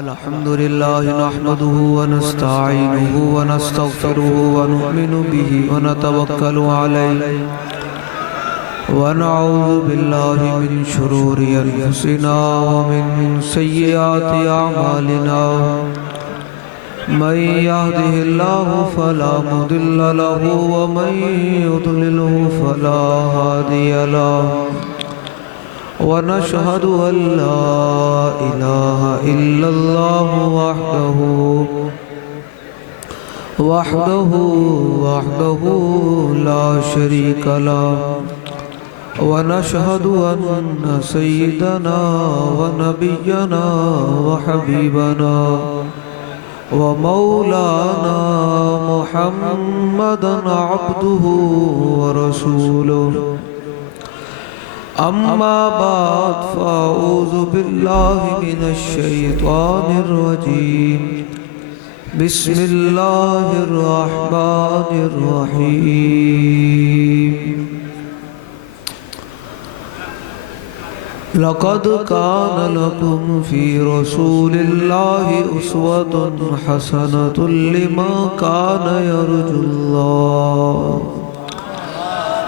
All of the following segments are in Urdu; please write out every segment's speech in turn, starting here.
الحمد لله نحمده ونستعينه ونستغفره ونؤمن به ونتوكل عليه ونعوذ بالله من شرور أنفسنا ومن سيئات أعمالنا من يهده الله فلا مضل له ومن يضلله فلا هادي له ونشهد أن لا إله إلا الله وحده لا شريك له ونشهد أن سيدنا ونبينا وحبيبنا ومولانا محمدا عبده ورسوله أما بعد فأعوذ بالله من الشيطان الرجيم بسم الله الرحمن الرحيم لقد كان لكم في رسول الله أسوة حسنة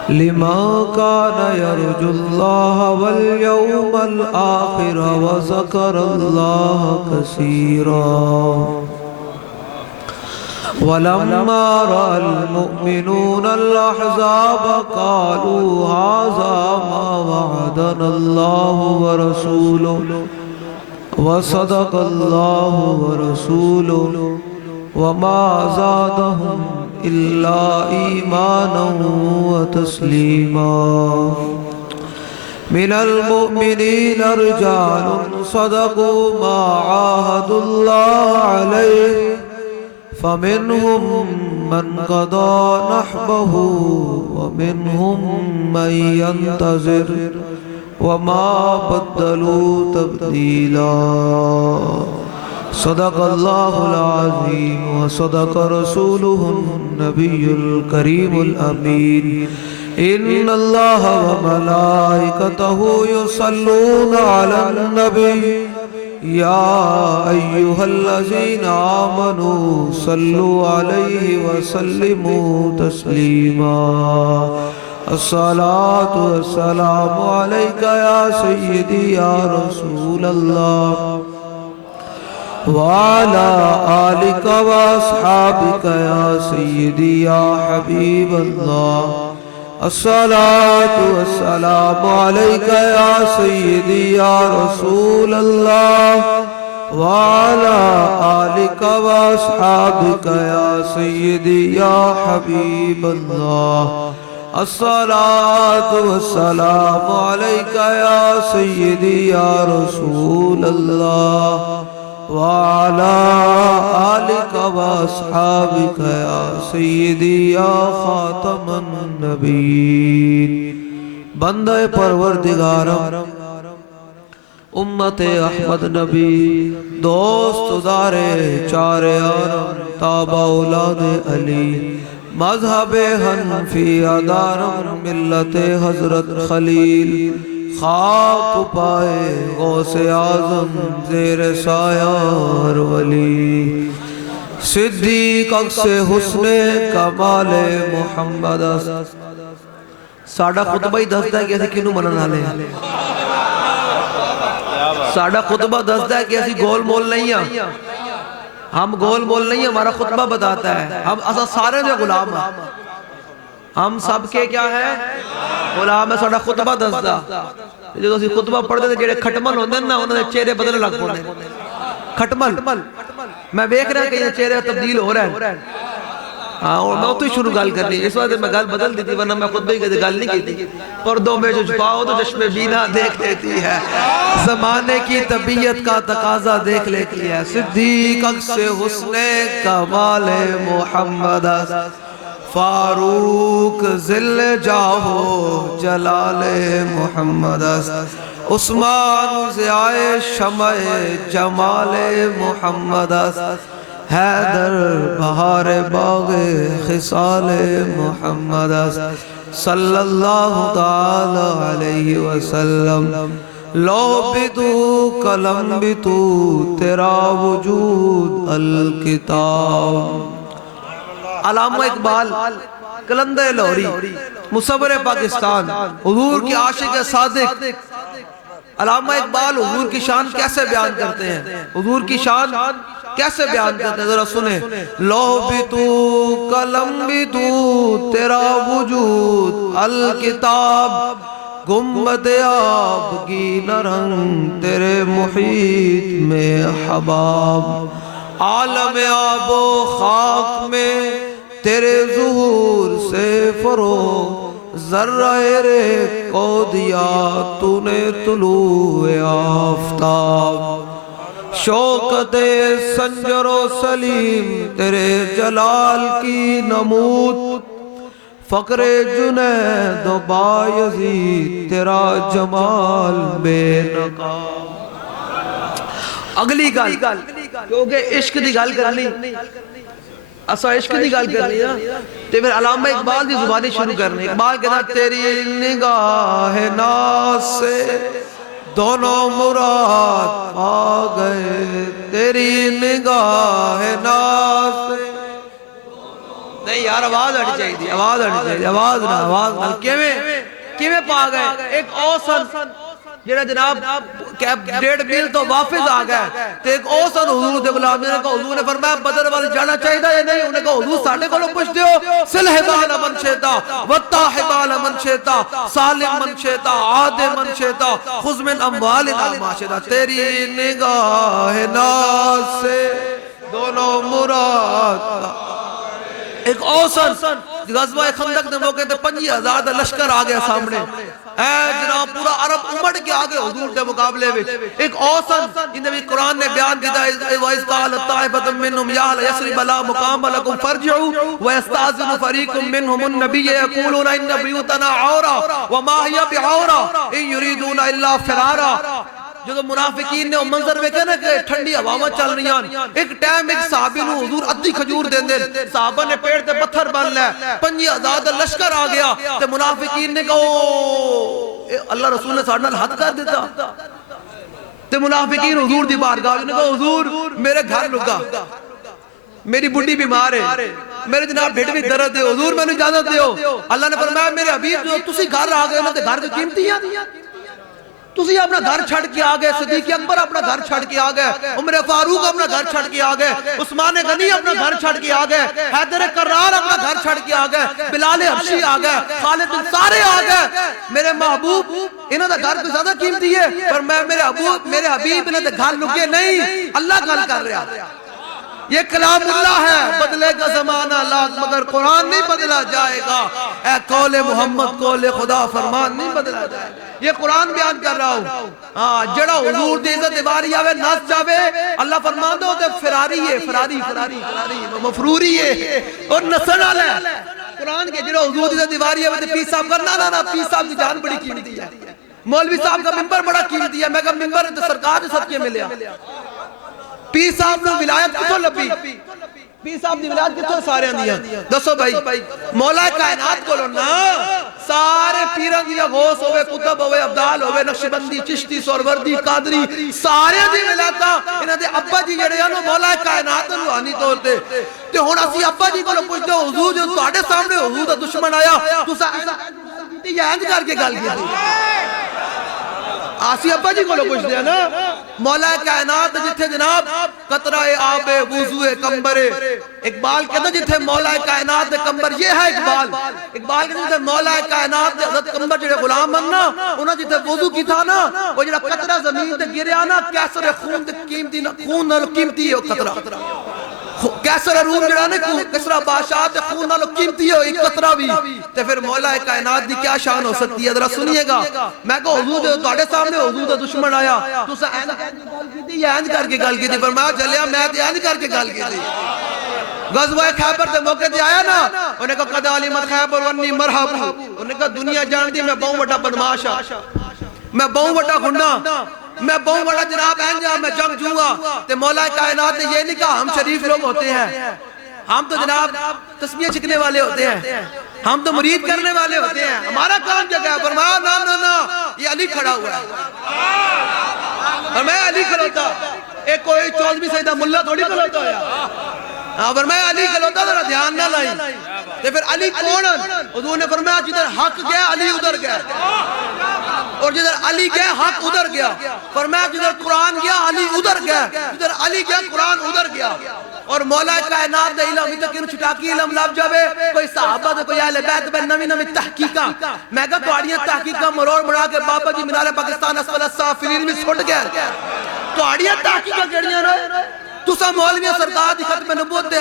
لمن كان يرجو الله واليوم الآخر وذكر الله كثيرا ولما رأى المؤمنون الأحزاب قالوا هذا ما وعدنا الله ورسوله وصدق الله ورسوله وما زادهم إلا إيمانا وتسليما من المؤمنين رجال صدقوا ما عاهدوا الله عليه فمنهم من قضى نحبه ومنهم من ينتظر وما بدلوا تبديلا صدق الله العظيم وصدق رسوله النبي الكريم الأمين إن الله وملائكته يصلون على النبي يا أيها الذين آمنوا صلوا عليه وسلموا تسليما الصلاة والسلام عليك يا سيدي يا رسول الله وعلى آلك وأصحابك يا سيدي يا حبيب الله الصلاة والسلام عليك يا سيدي يا رسول الله وعلى آلك وأصحابك يا سيدي يا حبيب الله الصلاة والسلام عليك يا سيدي يا رسول الله وعلى آلك وأصحابك يا سيدي يا خاتم النبيين بندہ پروردگارم امت احمد نبی دوست دارے چارے آرم تابع اولاد علی مذہب حنفی ادارم ملت حضرت خلیل خاک پائے غوث اعظم زیر سایہ ولی صدیق عکس حسن کمال محمد ساڑھا خطبہ ہی دستا ہے کہ ایسی کنوں مننا لے ساڑھا خطبہ دستا ہے کہ ایسی گول مول نہیں ہیں ہم گول مول نہیں ہیں ہمارا خطبہ بتاتا ہے ہم اصلا سارے جو غلام ہیں ہم سب کے کیا ہیں غلام ہے ساڑھا خطبہ دستا جو اسی خطبہ پڑھتے تھے جیڑے کھٹمل ہوندے نا انہوں نے چہرے بدل لگ پڑھنے کھٹمل میں دیکھ رہا کہ یہ چہرے تبدیل ہو رہا ہے اور میں تو ہی شروع گال کرنی اس وقت میں گال بدل دیتی ورنہ میں خطبہ ہی کہتے گال نہیں کہتی پردوں میں جو چھپاؤ تو چشم بینا دیکھ لیتی ہے زمانے کی طبیعت کا تقاضا دیکھ لیتی ہے صدیق عکس حسن کمال محمد فاروق ذل جاہو جلال محمد عثمان ضیاء شمع جمال محمد حیدر بہار باغ خصال محمد صلی اللہ تعالی علیہ وسلم لوح بھی تو قلم بھی تو تیرا وجود الکتاب۔ علامہ اقبال قلندر لاہوری مصور پاکستان حضور کی عاشق صادق علامہ اقبال حضور کی شان کیسے بیان کرتے ہیں، حضور کی شان کیسے بیان کرتے ہیں، ذرا سنیں۔ لوح بھی تو قلم بھی تو تیرا وجود الکتاب، گنبد آب کی نرنگ تیرے محیط میں حباب، عالم آب و خاک میں تیرے ظہور سے فروغ، ذرہ رے کو دیا تو نے طلوع آفتاب، شوکت سنجر و سلیم تیرے جلال کی نمود، فقر جنید و بایزید تیرا جمال بے نقاب۔ اگلی گل کیونکہ عشق دی گل کرنی، اسا عشق دی گل کرنی نا، تے پھر علامہ اقبال دی زبانی شروع کرنی۔ اقبال کہتا تیری نگاہ ناز سے دونوں مراد آ گئے، تیری نگاہ ناز سے، نہیں یار آواز آنی چاہیے تھی، آواز آنی چاہیے تھی، آواز نہ کیویں پا گئے ایک اوسن جنہا جناب 1.5 میل تو واپس آ گئے، تو ایک اوسن حضور دے غلام نے کہا، حضور نے فرمایا بدر والے جانا چاہیے تھا یا نہیں؟ انہوں نے کہا حضور ساڑھے کو لوگ پوچھتے ہو، سلح بال من شیطا وطاح بال من شیطا سالم من شیطا عاد من شیطا خذ من اموال ما شیطا، تیری نگاہ ناز سے دونوں مراد۔ ایک اوسن غزوہ خندق نے موقع تے 50,000 لشکر آگئے سامنے، اے جناب پورا عرب امڑ کے آگئے حضور دے مقابلے میں۔ ایک اوسن جنہیں بھی قرآن نے بیان کیتا ہے، وَإِذْ قَالَتْ طَائِفَةٌ مِّنْهُمْ يَا أَهْلَ يَثْرِبَ لَا مُقَامَ لَكُمْ فَارْجِعُوا وَيَسْتَأْذِنُ فَرِيقٌ مِّنْهُمُ النَّبِيَّ يَقُولُونَ إِنَّ بُيُوتَنَا عَوْرَةٌ وَمَا هِيَ بِعَوْرَةٍ إِن يُرِيدُونَ إِلَّا فِرَارًا۔ جو منافقین نے منظر میں کہنا کہ ٹھنڈی ہواواں چل رہی ہیں، ایک ٹائم ایک صحابی نو حضور ادھی کھجور دین دے، صحابہ نے پیڑ تے پتھر بن لے، 50,000 لشکر آ گیا تے منافقین نے کہا اللہ رسول نے ساڑھے نال حد کر دیتا، تے منافقین حضور دی بارگاہ نے کہا حضور میرے گھر لگا، میری بڈی بیمار ہے، میرے جناب بھیڑ بھی درد ہے، حضور میں نے اجازت دیو۔ اللہ نے فرمایا میرے حبیب جو تسی گھر آ گئے نا تے گھر کی قیمتی ہے، تسی اپنا گھر چھڑ کے آگئے، صدیق اکبر اپنا گھر چھڑ کے آگئے، عمر فاروق اپنا گھر چھڑ کے آگئے، عثمان غنی اپنا گھر چھڑ کے آگئے، حیدر کرار اپنا گھر چھڑ کے آگئے، بلال حبشی آگئے، خالد بن سارے آگئے۔ میرے محبوب انہوں نے گھر کو زیادہ قیمتی ہے، پر میں میرے حبیب انہوں نے گھر لکے نہیں، اللہ گھر کر رہا۔ یہ کلام اللہ ہے، بدلے گا زمانہ لاکھ مگر قرآن نہیں بدلا جائے گا، اے قول محمد قول خدا فرمان نہیں بدلا جائے گا۔ یہ قرآن بیان کر رہا ہوں، جڑا حضور دی عزت دیواری آوے ناس جاوے، اللہ فرمان دو تے فراری ہے، فراری مفروری ہے اور نسنال ہے۔ قرآن کے جڑا حضور دی عزت دیواری آوے تے پیر صاحب کرنا نا، پیر صاحب کی جان بڑی قیمتی ہے، مولوی صاحب کا ممبر بڑا قیمتی ہے، میں کہا ممبر تے سرکار نے صدقے میں لیا۔ پیر صاحب نے ولایت کتوں لبی، پیر صاحب نے ولایت کتوں سارے دیا، دسو بھائی مولا کائنات کو لونا سارے پیران دیا غوث ہوئے، قطب ہوئے، عبدال ہوئے، نقشبندی، چشتی، سوروردی، قادری، سارے دی ولایتاں انہاں دے ابا جی جڑے ہیں مولا کائنات روحانی طور تے تے ہن اسی ابا جی کو پوچھتے ہو حضور جو تہاڈے سامنے حضور دا دشمن آیا تساں اینج کر کے گل کیتی، آسی ابا جی کو پوچھتے ہیں نا مولا کائنات جتھے جناب قطرہ آب وضو کمبر، اقبال کہتا جتھے مولا کائنات دے کمبر، یہ ہے اقبال کہتا جتھے مولا کائنات دے حضرت کمبر جڑے غلام بننا انہاں جتھے وضو کی تھا نا وہ جڑا قطرہ زمین تے گریا نا کیسر خون دے قیمتی نا خون نالو قیمتی ہے قطرہ، کیسر روم جڑا نے کسرا بادشاہ تے خون نالو قیمتی ہے ایک قطرہ بھی، تے پھر مولا کائنات دی کیا شان ہو سکتی ہے ذرا سنیے گا۔ میں کہا حضور دے تہاڈے سامنے حضور دا دشمن آیا تساں اینج گل کیتی یا اینج کر کے گل کیتی، فرمایا چلیا میں تے اینج کر کے گل کیتی۔ غزوہ خیبر تے موقع تے آیا نا انہوں نے کہا قد علمت خیبر وانی مرحب، انہوں نے کہا دنیا جان دی میں بہت بڑا بدماش ہاں، میں بہت بڑا گھنڈا، میں بہت بڑا جناب اینجا، میں جنگ جوں تے مولا کائنات نے یہ نہیں کہا ہم شریف لوگ ہوتے ہیں، ہم تو جناب تسبیح چکنے والے ہوتے ہیں، ہم تو مرید کرنے والے ہوتے ہیں، ہمارا کام کیا ہے؟ فرمایا نا نا نا، یہ علی کھڑا ہوا ہے، اور میں علی کھلوتا، ایک کوئی 14ویں سیدہ ملہ تھوڑی کھلوتا ہوا، فرمایا علی کھلوتا، ذرا دھیان نہ لائیں۔ تو پھر علی کون؟ حضور نے فرمایا جدھر حق گیا علی ادھر گیا، اور جدھر علی گیا حق ادھر گیا۔ فرمایا جدھر قرآن گیا علی ادھر گیا، جدھر علی گیا قرآن ادھر گیا۔ اور مولا کائنات دے علم ہی تک انہوں چھٹاکی علم لب جاوے، کوئی صحابہ دے کوئی اہل بیت بے نوی نوی تحقیقہ، میں کہا توڑیاں تحقیقہ مروڑ بڑھا کے بابا جی منار پاکستان اسفل السافلین میں سوٹ گیا، توڑیاں تحقیقہ کڑیاں رہے۔ تسا مولوی سرکار دی ختم نبوت دے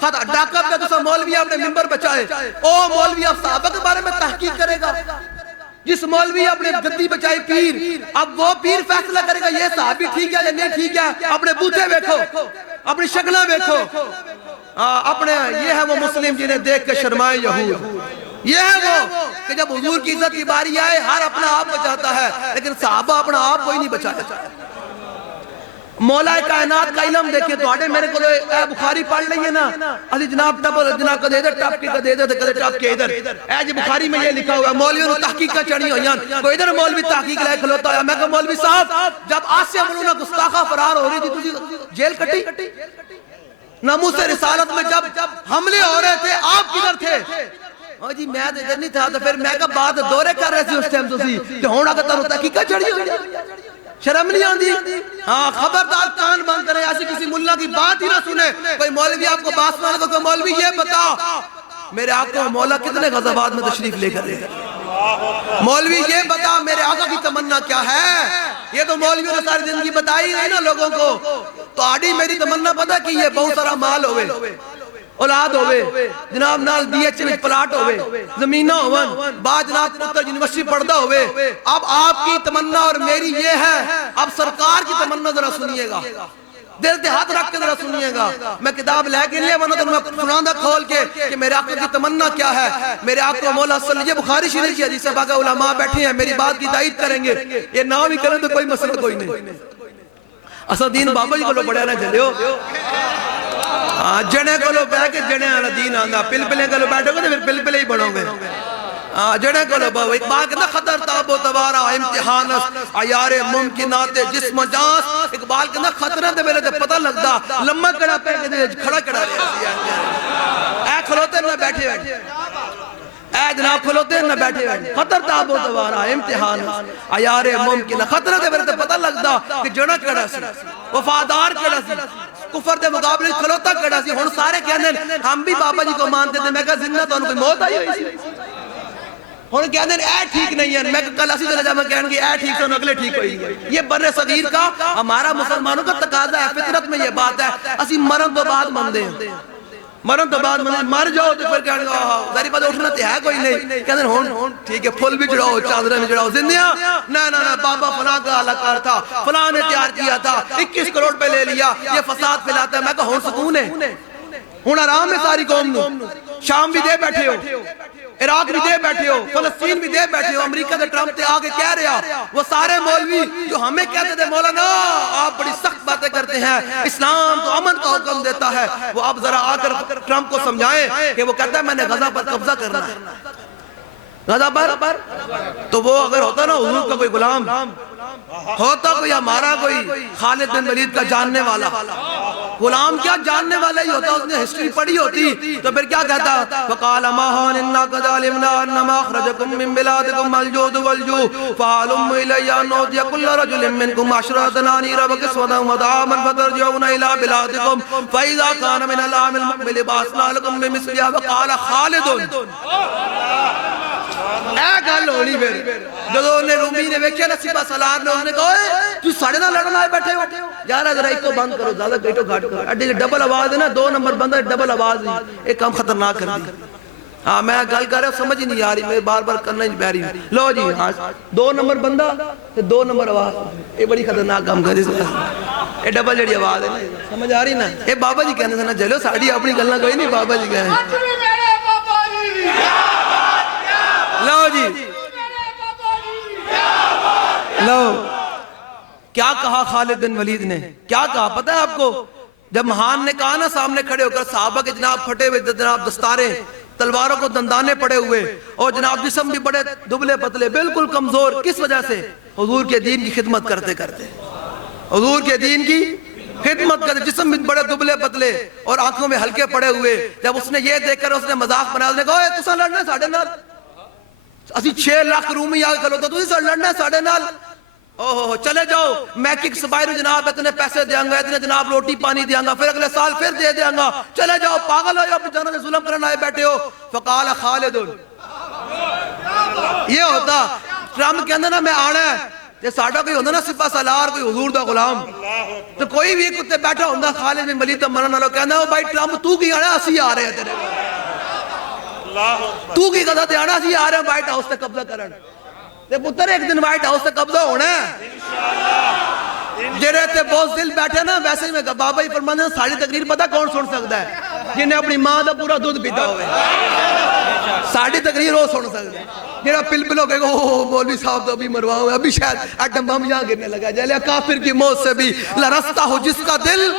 خط ڈاکہ پہ تسا مولوی اپنے ممبر بچائے، او مولوی اب صحابہ کے بارے میں تحقیق کرے گا؟ جس مولوی اپنے گدی بچائی پیر، اب وہ پیر فیصلہ کرے گا یہ صحابی ٹھیک ہے یا نہیں ٹھیک ہے؟ اپنے بوتھے بیکھو، اپنی شکلیں بیکھو، اپنے یہ ہے وہ مسلم جنہیں دیکھ کے شرمائے یہود، یہ ہے وہ کہ جب حضور کی عزت کی باری آئے ہر اپنا آپ بچاتا ہے، لیکن صحابہ اپنا آپ کوئی نہیں بچاتا۔ مولا کائنات کا علم دیکھیں تو آڑے میرے کو اے بخاری پڑھ لئیے نا، اسی جناب جناب کدے ادھر ٹپ کے کدے ٹپ کے ادھر، اے جی بخاری میں یہ لکھا ہوا ہے مولویوں نے تحقیق کا چڑھی ہوئی ہیں، کوئی ادھر مولوی تحقیق لائے کھلوتا ہے۔ میں کہا مولوی صاحب جب آسیہ ملونہ گستاخہ فرار ہو رہی تھی تجھے جیل کٹی، ناموس رسالت میں جب حملے ہو رہے تھے آپ کدھر تھے؟ جی میں ادھر نہیں تھا، تو پھر میں کہا بات دورے کر رہے تھے اس ٹائم تو سی کہ ہونا کہ تنہوں تحقیق کا چڑھی ہوئی ہے، شرم نہیں آندی؟ ہاں خبردار کان بند کریں، ایسی کسی ملہ کی بات ہی نہ سنے۔ کوئی مولوی آپ کو بات سنا کہ مولوی یہ بتا میرے آقا مولا کتنے غزوات میں تشریف لے کر رہے ہیں، مولوی یہ بتا میرے آقا کی تمنا کیا ہے؟ یہ تو مولویوں نے ساری زندگی بتائی نہیں نا لوگوں کو۔ تو آڑی میری تمنا پتا کہ یہ بہت سارا مال ہوئے، اولاد ہوئے، جناب نال بی ایچ میں پلاٹ ہوئے، زمینہ ہوئے، با جناب پتر یونیورسٹی پڑھدا ہوئے۔ اب آپ کی تمنا اور میری یہ ہے، اب سرکار کی تمنا ذرا سنیے گا، دل دے ہاتھ رکھ کے ذرا سنیے گا۔ میں کتاب لے کے لئے ورنہ تو میں سناندہ کھول کے کہ میرے آقا کی تمنا کیا ہے۔ میرے آقا مولا صلی اللہ علیہ وسلم، یہ بخاری شریف کی حدیث ہے، باقی علماء بیٹھے ہیں میری بات کی تائید کریں گے، یہ نہ بھی کریں تو کوئی مسئلہ کوئی نہیں۔ اسا دین بابا جی کو لو بڑھانا چلے ہو، جنے کو لو بیٹھ کے جنے والا دین آندا، پل پلیں کو لو بیٹھو گے تو پھر پل پلے ہی بڑھو گے، جنے کو لو باو۔ اقبال کہتا خطر تاب و توارا امتحانس عیار ممکنات جسم جانس، اقبال کہتا خطرہ دے میرے دے پتہ لگتا لمحہ کڑا پہ کھڑا کڑا رہے، اے کھلوتے نہ بیٹھے ہوئے، اے جناب کھلوتے نہ بیٹھے ہوئے، خطر تاب و توارا امتحانس عیار ممکنہ، خطرہ دے میرے دے پتہ لگتا کہ جنہ کڑا سی، وفادار کڑا سی، کفر دے مقابلے کھلوتا کڑا سی۔ ہن سارے کہنے ہم بھی بابا جی کو مانتے تھے، میں کہا زندہ تو انہوں کوئی موت آئی ہوئی سی، ہن کہنے اے ٹھیک نہیں ہے، میں کہا کل اسی طرح جب کہنے گے اے ٹھیک سے اگلے ٹھیک ہوئی گئے۔ یہ بر صغیر کا ہمارا مسلمانوں کا تقاضا ہے، فطرت میں یہ بات ہے، اسی مرن تو بعد مندے ہیں، مرن تو بعد مندے، مر جاؤ تو پھر کہنے گا ذری بات اٹھنا تے ہے کوئی نہیں، کہنے ہون ٹھیک ہے پھول بھی چڑھاؤ چادریں بھی چڑھاؤ، زندیاں نا بابا فلاں کا علاقار تھا، فلاں نے تیار کیا تھا، 21 کروڑ پہ لے لیا، یہ فساد پھیلاتا ہے۔ میں کہا ہون سکون ہے، ہون آرام ہے ساری قوم نو، شام بھی دے بیٹھے ہو، عراق بھی دے بیٹھے ہو، فلسطین بھی دے بیٹھے ہو، امریکہ دے ٹرمپ تے آگے کہہ رہا، وہ سارے مولوی جو ہمیں کہتے تھے مولانا آپ بڑی سخت باتیں کرتے ہیں، اسلام تو امن کا حکم دیتا ہے، وہ اب ذرا آ کر ٹرمپ کو سمجھائیں کہ وہ کہتا ہے میں نے غزہ پر قبضہ کرنا ہے، غزہ پر تو وہ اگر ہوتا نا حضور کا کوئی غلام ہوتا، کوئی ہمارا کوئی خالد بن ولید کا جاننے والا غلام، کیا جاننے والا ہی ہوتا، اس نے ہسٹری پڑھی ہوتی تو پھر کیا کہتا؟ وَقَالَ مَاهَانِ إِنَّا قَدْ عَلِمْنَا أَنَّمَا أَخْرَجَكُم مِّن بِلَادِكُمْ الْجُوعُ وَالْجُوعُ فَهَلُمُّ إِلَيَّ أَن أُعْطِيَ كُلَّ رَجُلٍ مِّنكُمْ 10 دنانير وكسوة وطعاما فترجعون إلى بلادكم فإذا كان من العام المقبل بعثنا لكم بمثلها وقال خالد۔ اے گل ہونی پھر جدو نے رومی نے ویکھیا نا سپاہ سالار نے، اس نے کہا تو ساڑھے نہ لڑن آئے بیٹھے ہو یار، ذرا ایک کو بند کرو، زیادہ گیٹو گھاٹ کرو، اڈے ڈبل آواز ہے نا، 2 نمبر بندہ ڈبل آواز ہے، ایک کام خطرناک کر دی۔ ہاں میں گل کر رہا ہوں سمجھ ہی نہیں آ رہی، میں بار بار کرنا ہی بہ رہی ہوں۔ لو جی ہاں 2 نمبر بندہ 2 نمبر آواز، یہ بڑی خطرناک کام کر رہی ہے، یہ ڈبل جڑی آواز ہے نا، سمجھ آ رہی نا؟ یہ بابا جی کہنے سے نا چلو ساڑھی اپنی گلنا کوئی نہیں، بابا جی کہنے لو جی لو کیا کہا خالد بن ولید نے، کیا کہا پتہ ہے آپ کو؟ جب مہان نے کہا نا سامنے کھڑے ہو کر صحابہ کے جناب پھٹے ہوئے جناب دستاریں تلواروں کو دندانے پڑے ہوئے، اور جناب جسم بھی بڑے دبلے پتلے بالکل کمزور. کس وجہ سے؟ حضور کے دین کی خدمت کرتے کرتے، حضور کے دین کی خدمت کرتے. جسم بھی بڑے دبلے پتلے اور آنکھوں میں ہلکے پڑے ہوئے. جب اس نے یہ دیکھ کر اس نے مذاق بنایا، اس نے کہا اے تساں لڑنا ساڈے نال، اسی 6 لاکھ رومی آ کے کھلوتا، تسی ساڈے لڑنا ساڈے نال، اوہ چلے جاؤ میں کک سپاہی جناب اتنے پیسے دیاں گا، اتنے جناب روٹی پانی دیاں گا، پھر اگلے سال پھر دے دیاں گا، چلے جاؤ پاگل ہو یا اپنی جانوں سے ظلم کرنے آئے بیٹھے ہو. فقال خالد، یہ ہوتا ٹرمپ کے اندر نا میں آنا ہے کہ ساڑھا کوئی ہوندہ نا سپہ سالار کوئی حضور دا غلام، تو کوئی بھی کتے بیٹھا ہوندہ خالد بن ولید دا مرن والوں کہنا ہے بھائی ٹرمپ تو کی آنا اسی آ رہے ہیں تیرے، تو کی قضا تے آنا اسی آ رہے ہیں وائٹ ہاؤس تے قبضہ کرن. تے پتر ایک دن وائٹ ہاؤس تے قبضہ ہونا ہے. جڑے تے بہت دل بیٹھے نا، ویسے ہی میں بابا ہی فرمانے ہیں ساڑھی تقریر پتہ کون سن سکتا ہے؟ جنہیں اپنی ماں دا پورا دودھ پیتا ہوئے. ساڑھی تقریر وہ سن سکتا ہے جڑا پل پلو کہے گا اوہ مولوی صاحب تو ابھی مرواؤں ہوئے، ابھی شاید ایٹم بم یہاں گرنے لگا جائے. لیا کافر کی موت سے بھی لرزتا ہو جس کا دل،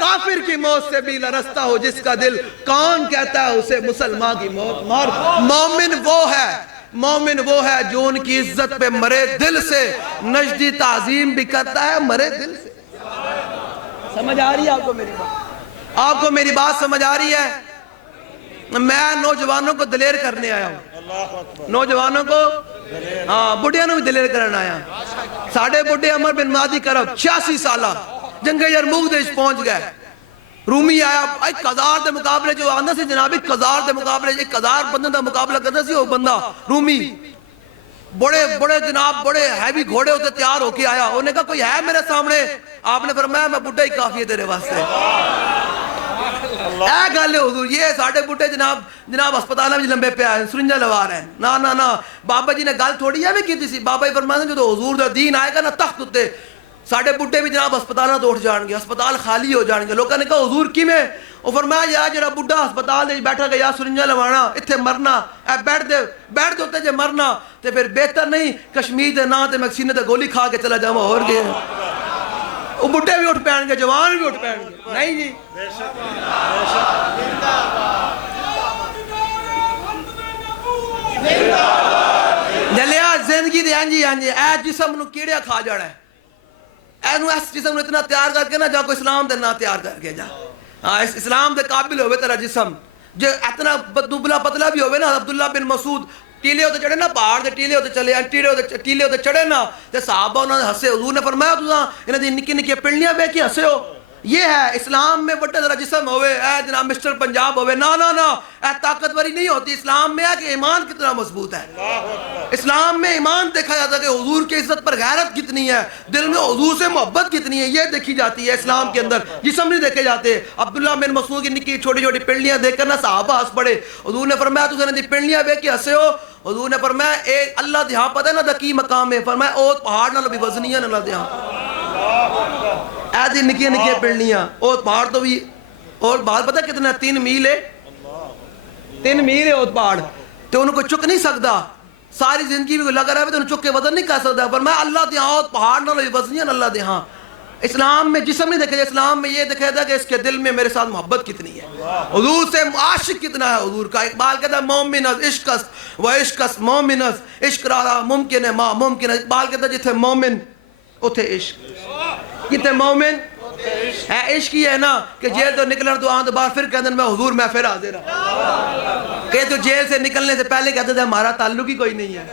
کافر کی موت سے بھی لرزتا ہو جس کا دل، کون کہتا ہے اسے مسلمان کی موت مار. مومن وہ ہے، مومن وہ ہے جو ان کی عزت پہ مرے دل سے، نجدی تعظیم بھی کرتا ہے مرے دل سے. سمجھ آ رہی ہے آپ کو میری بات؟ آپ کو میری بات سمجھ آ رہی ہے؟ میں نوجوانوں کو دلیر کرنے آیا ہوں، نوجوانوں کو، ہاں بڑھیاں نو بھی دلیر کرنے آیا. ساڑھے بڑھے عمر بن مادی کرب 86 سالہ جنگ یرموک دیش پہنچ گئے. رومی آیا، ایک 1000 دے مقابلے جو آندہ سے جناب 1000 دے مقابلے 1000 بندہ دا مقابلہ کرتا سی وہ بندہ رومی بڑے بڑے جناب بڑے ہیوی گھوڑے ہوتے تیار ہو کے آیا. انہوں نے کہا کوئی ہے میرے سامنے؟ آپ نے فرمایا میں بڑھا ہی کافی ہے تیرے واسطے. اے گالے حضور یہ ساڑھے بڑھے جناب ہسپتالہ میں لمبے پہ آئے سرنجہ لوا رہے ہیں. نا بابا جی نے گال تھوڑی ہے بھی کی تھی. بابا جی فرماتے ہیں جو تو حضور دا دین آئے گا نا تخت ہوتے ساڑھے بڑھے بھی جناب ہسپتالہ تو اٹھ جان گے، ہسپتال خالی ہو جان گے. لوگوں نے کہا حضور کی میں؟ وہ فرمایا یا جڑا بڑھا ہسپتال دے بیٹھا گیا یا سرنجہ لوانا اتھے مرنا، اے بیٹھ دے ہوتے جے مرنا تے پھر بہتر نہیں کشمیر دے نا تے میں سینے تے گولی کھا کے چلا جاؤں اور گئے. وہ بڑھے بھی اٹھ پہن گے، جوان بھی اٹھ پہن گے. نہیں جی جلیا زندگی دے ہاں جی اے جسم نو کیڑیا کھا جانا ہے. ایس جسم نو اتنا تیار کر کے نا جا کوئی اسلام دے نا تیار کر کے جا. اسلام دے قابل ہوئے تیرا جسم جو اتنا دبلا پتلا بھی ہوئے نا. عبداللہ بن مسعود ٹیلے ہوتے چڑھے نا، پہاڑ دے ٹیلے ہوتے چلے ٹیلے ہوتے چڑھے نا تے صحابہ انہوں نے ہسے. حضور نے فرمایا تُساں انہاں دی نکی نکی پنڈلیاں بے کے ہسے ہو. یہ ہے اسلام میں بڑے ذرا جسم ہوئے، اے جناب مسٹر پنجاب ہوئے. نا اے طاقتوری نہیں ہوتی. اسلام میں ہے کہ ایمان کتنا مضبوط ہے. اسلام میں ایمان دیکھا جاتا ہے کہ حضور کی عزت پر غیرت کتنی ہے، دل میں حضور سے محبت کتنی ہے، یہ دیکھی جاتی ہے اسلام کے اندر. جسم نہیں دیکھے جاتے. عبداللہ بن مسعود کی نکی چھوٹی چھوٹی پنڈلیاں دیکھ کر نا صحابہ ہنس پڑے. حضور نے فرمایا تو انہاں دی پنڈلیاں بے کے ہسے ہو. حضور نے فرمایا اے اللہ دی ہاں پتہ ہے نا دا کی مقام ہے. فرمایا اوت پہاڑ نال بھی وزنی ہے اللہ دی ہاں. ایسی نکیاں نکیاں پنڈلیاں اوت پہاڑ تو بھی. اور بات پتہ کتنا 3 میل ہے، 3 میل ہے اوت پہاڑ. تو انہوں کو چک نہیں سکتا. ساری زندگی بھی لگا رہا ہے تو انہوں چک کے وزن نہیں کر سکتا. فرمایا اللہ دی ہاں اوت پہاڑ نال بھی وزنی ہے اللہ دی ہاں. اسلام میں جسم نہیں دیکھا جائے، اسلام میں یہ دیکھا جاتا ہے کہ اس کے دل میں میرے ساتھ محبت کتنی ہے، حضور سے عاشق کتنا ہے حضور کا. اقبال کہتا ہے مومن از عشق است و عشق است مومن از عشق رہا ممکن ہے ما ممکن ہے. اقبال کہتا ہے جتھے مومن اتھے عشق، جتھے مومن ہے عشق. یہ ہے نا کہ جیل تو نکلن تو آن تو باہر پھر کہتے ہیں میں حضور میں پھر حاضر ہوں. کہ تو جیل سے نکلنے سے پہلے کہتے تھے ہمارا تعلق ہی کوئی نہیں ہے.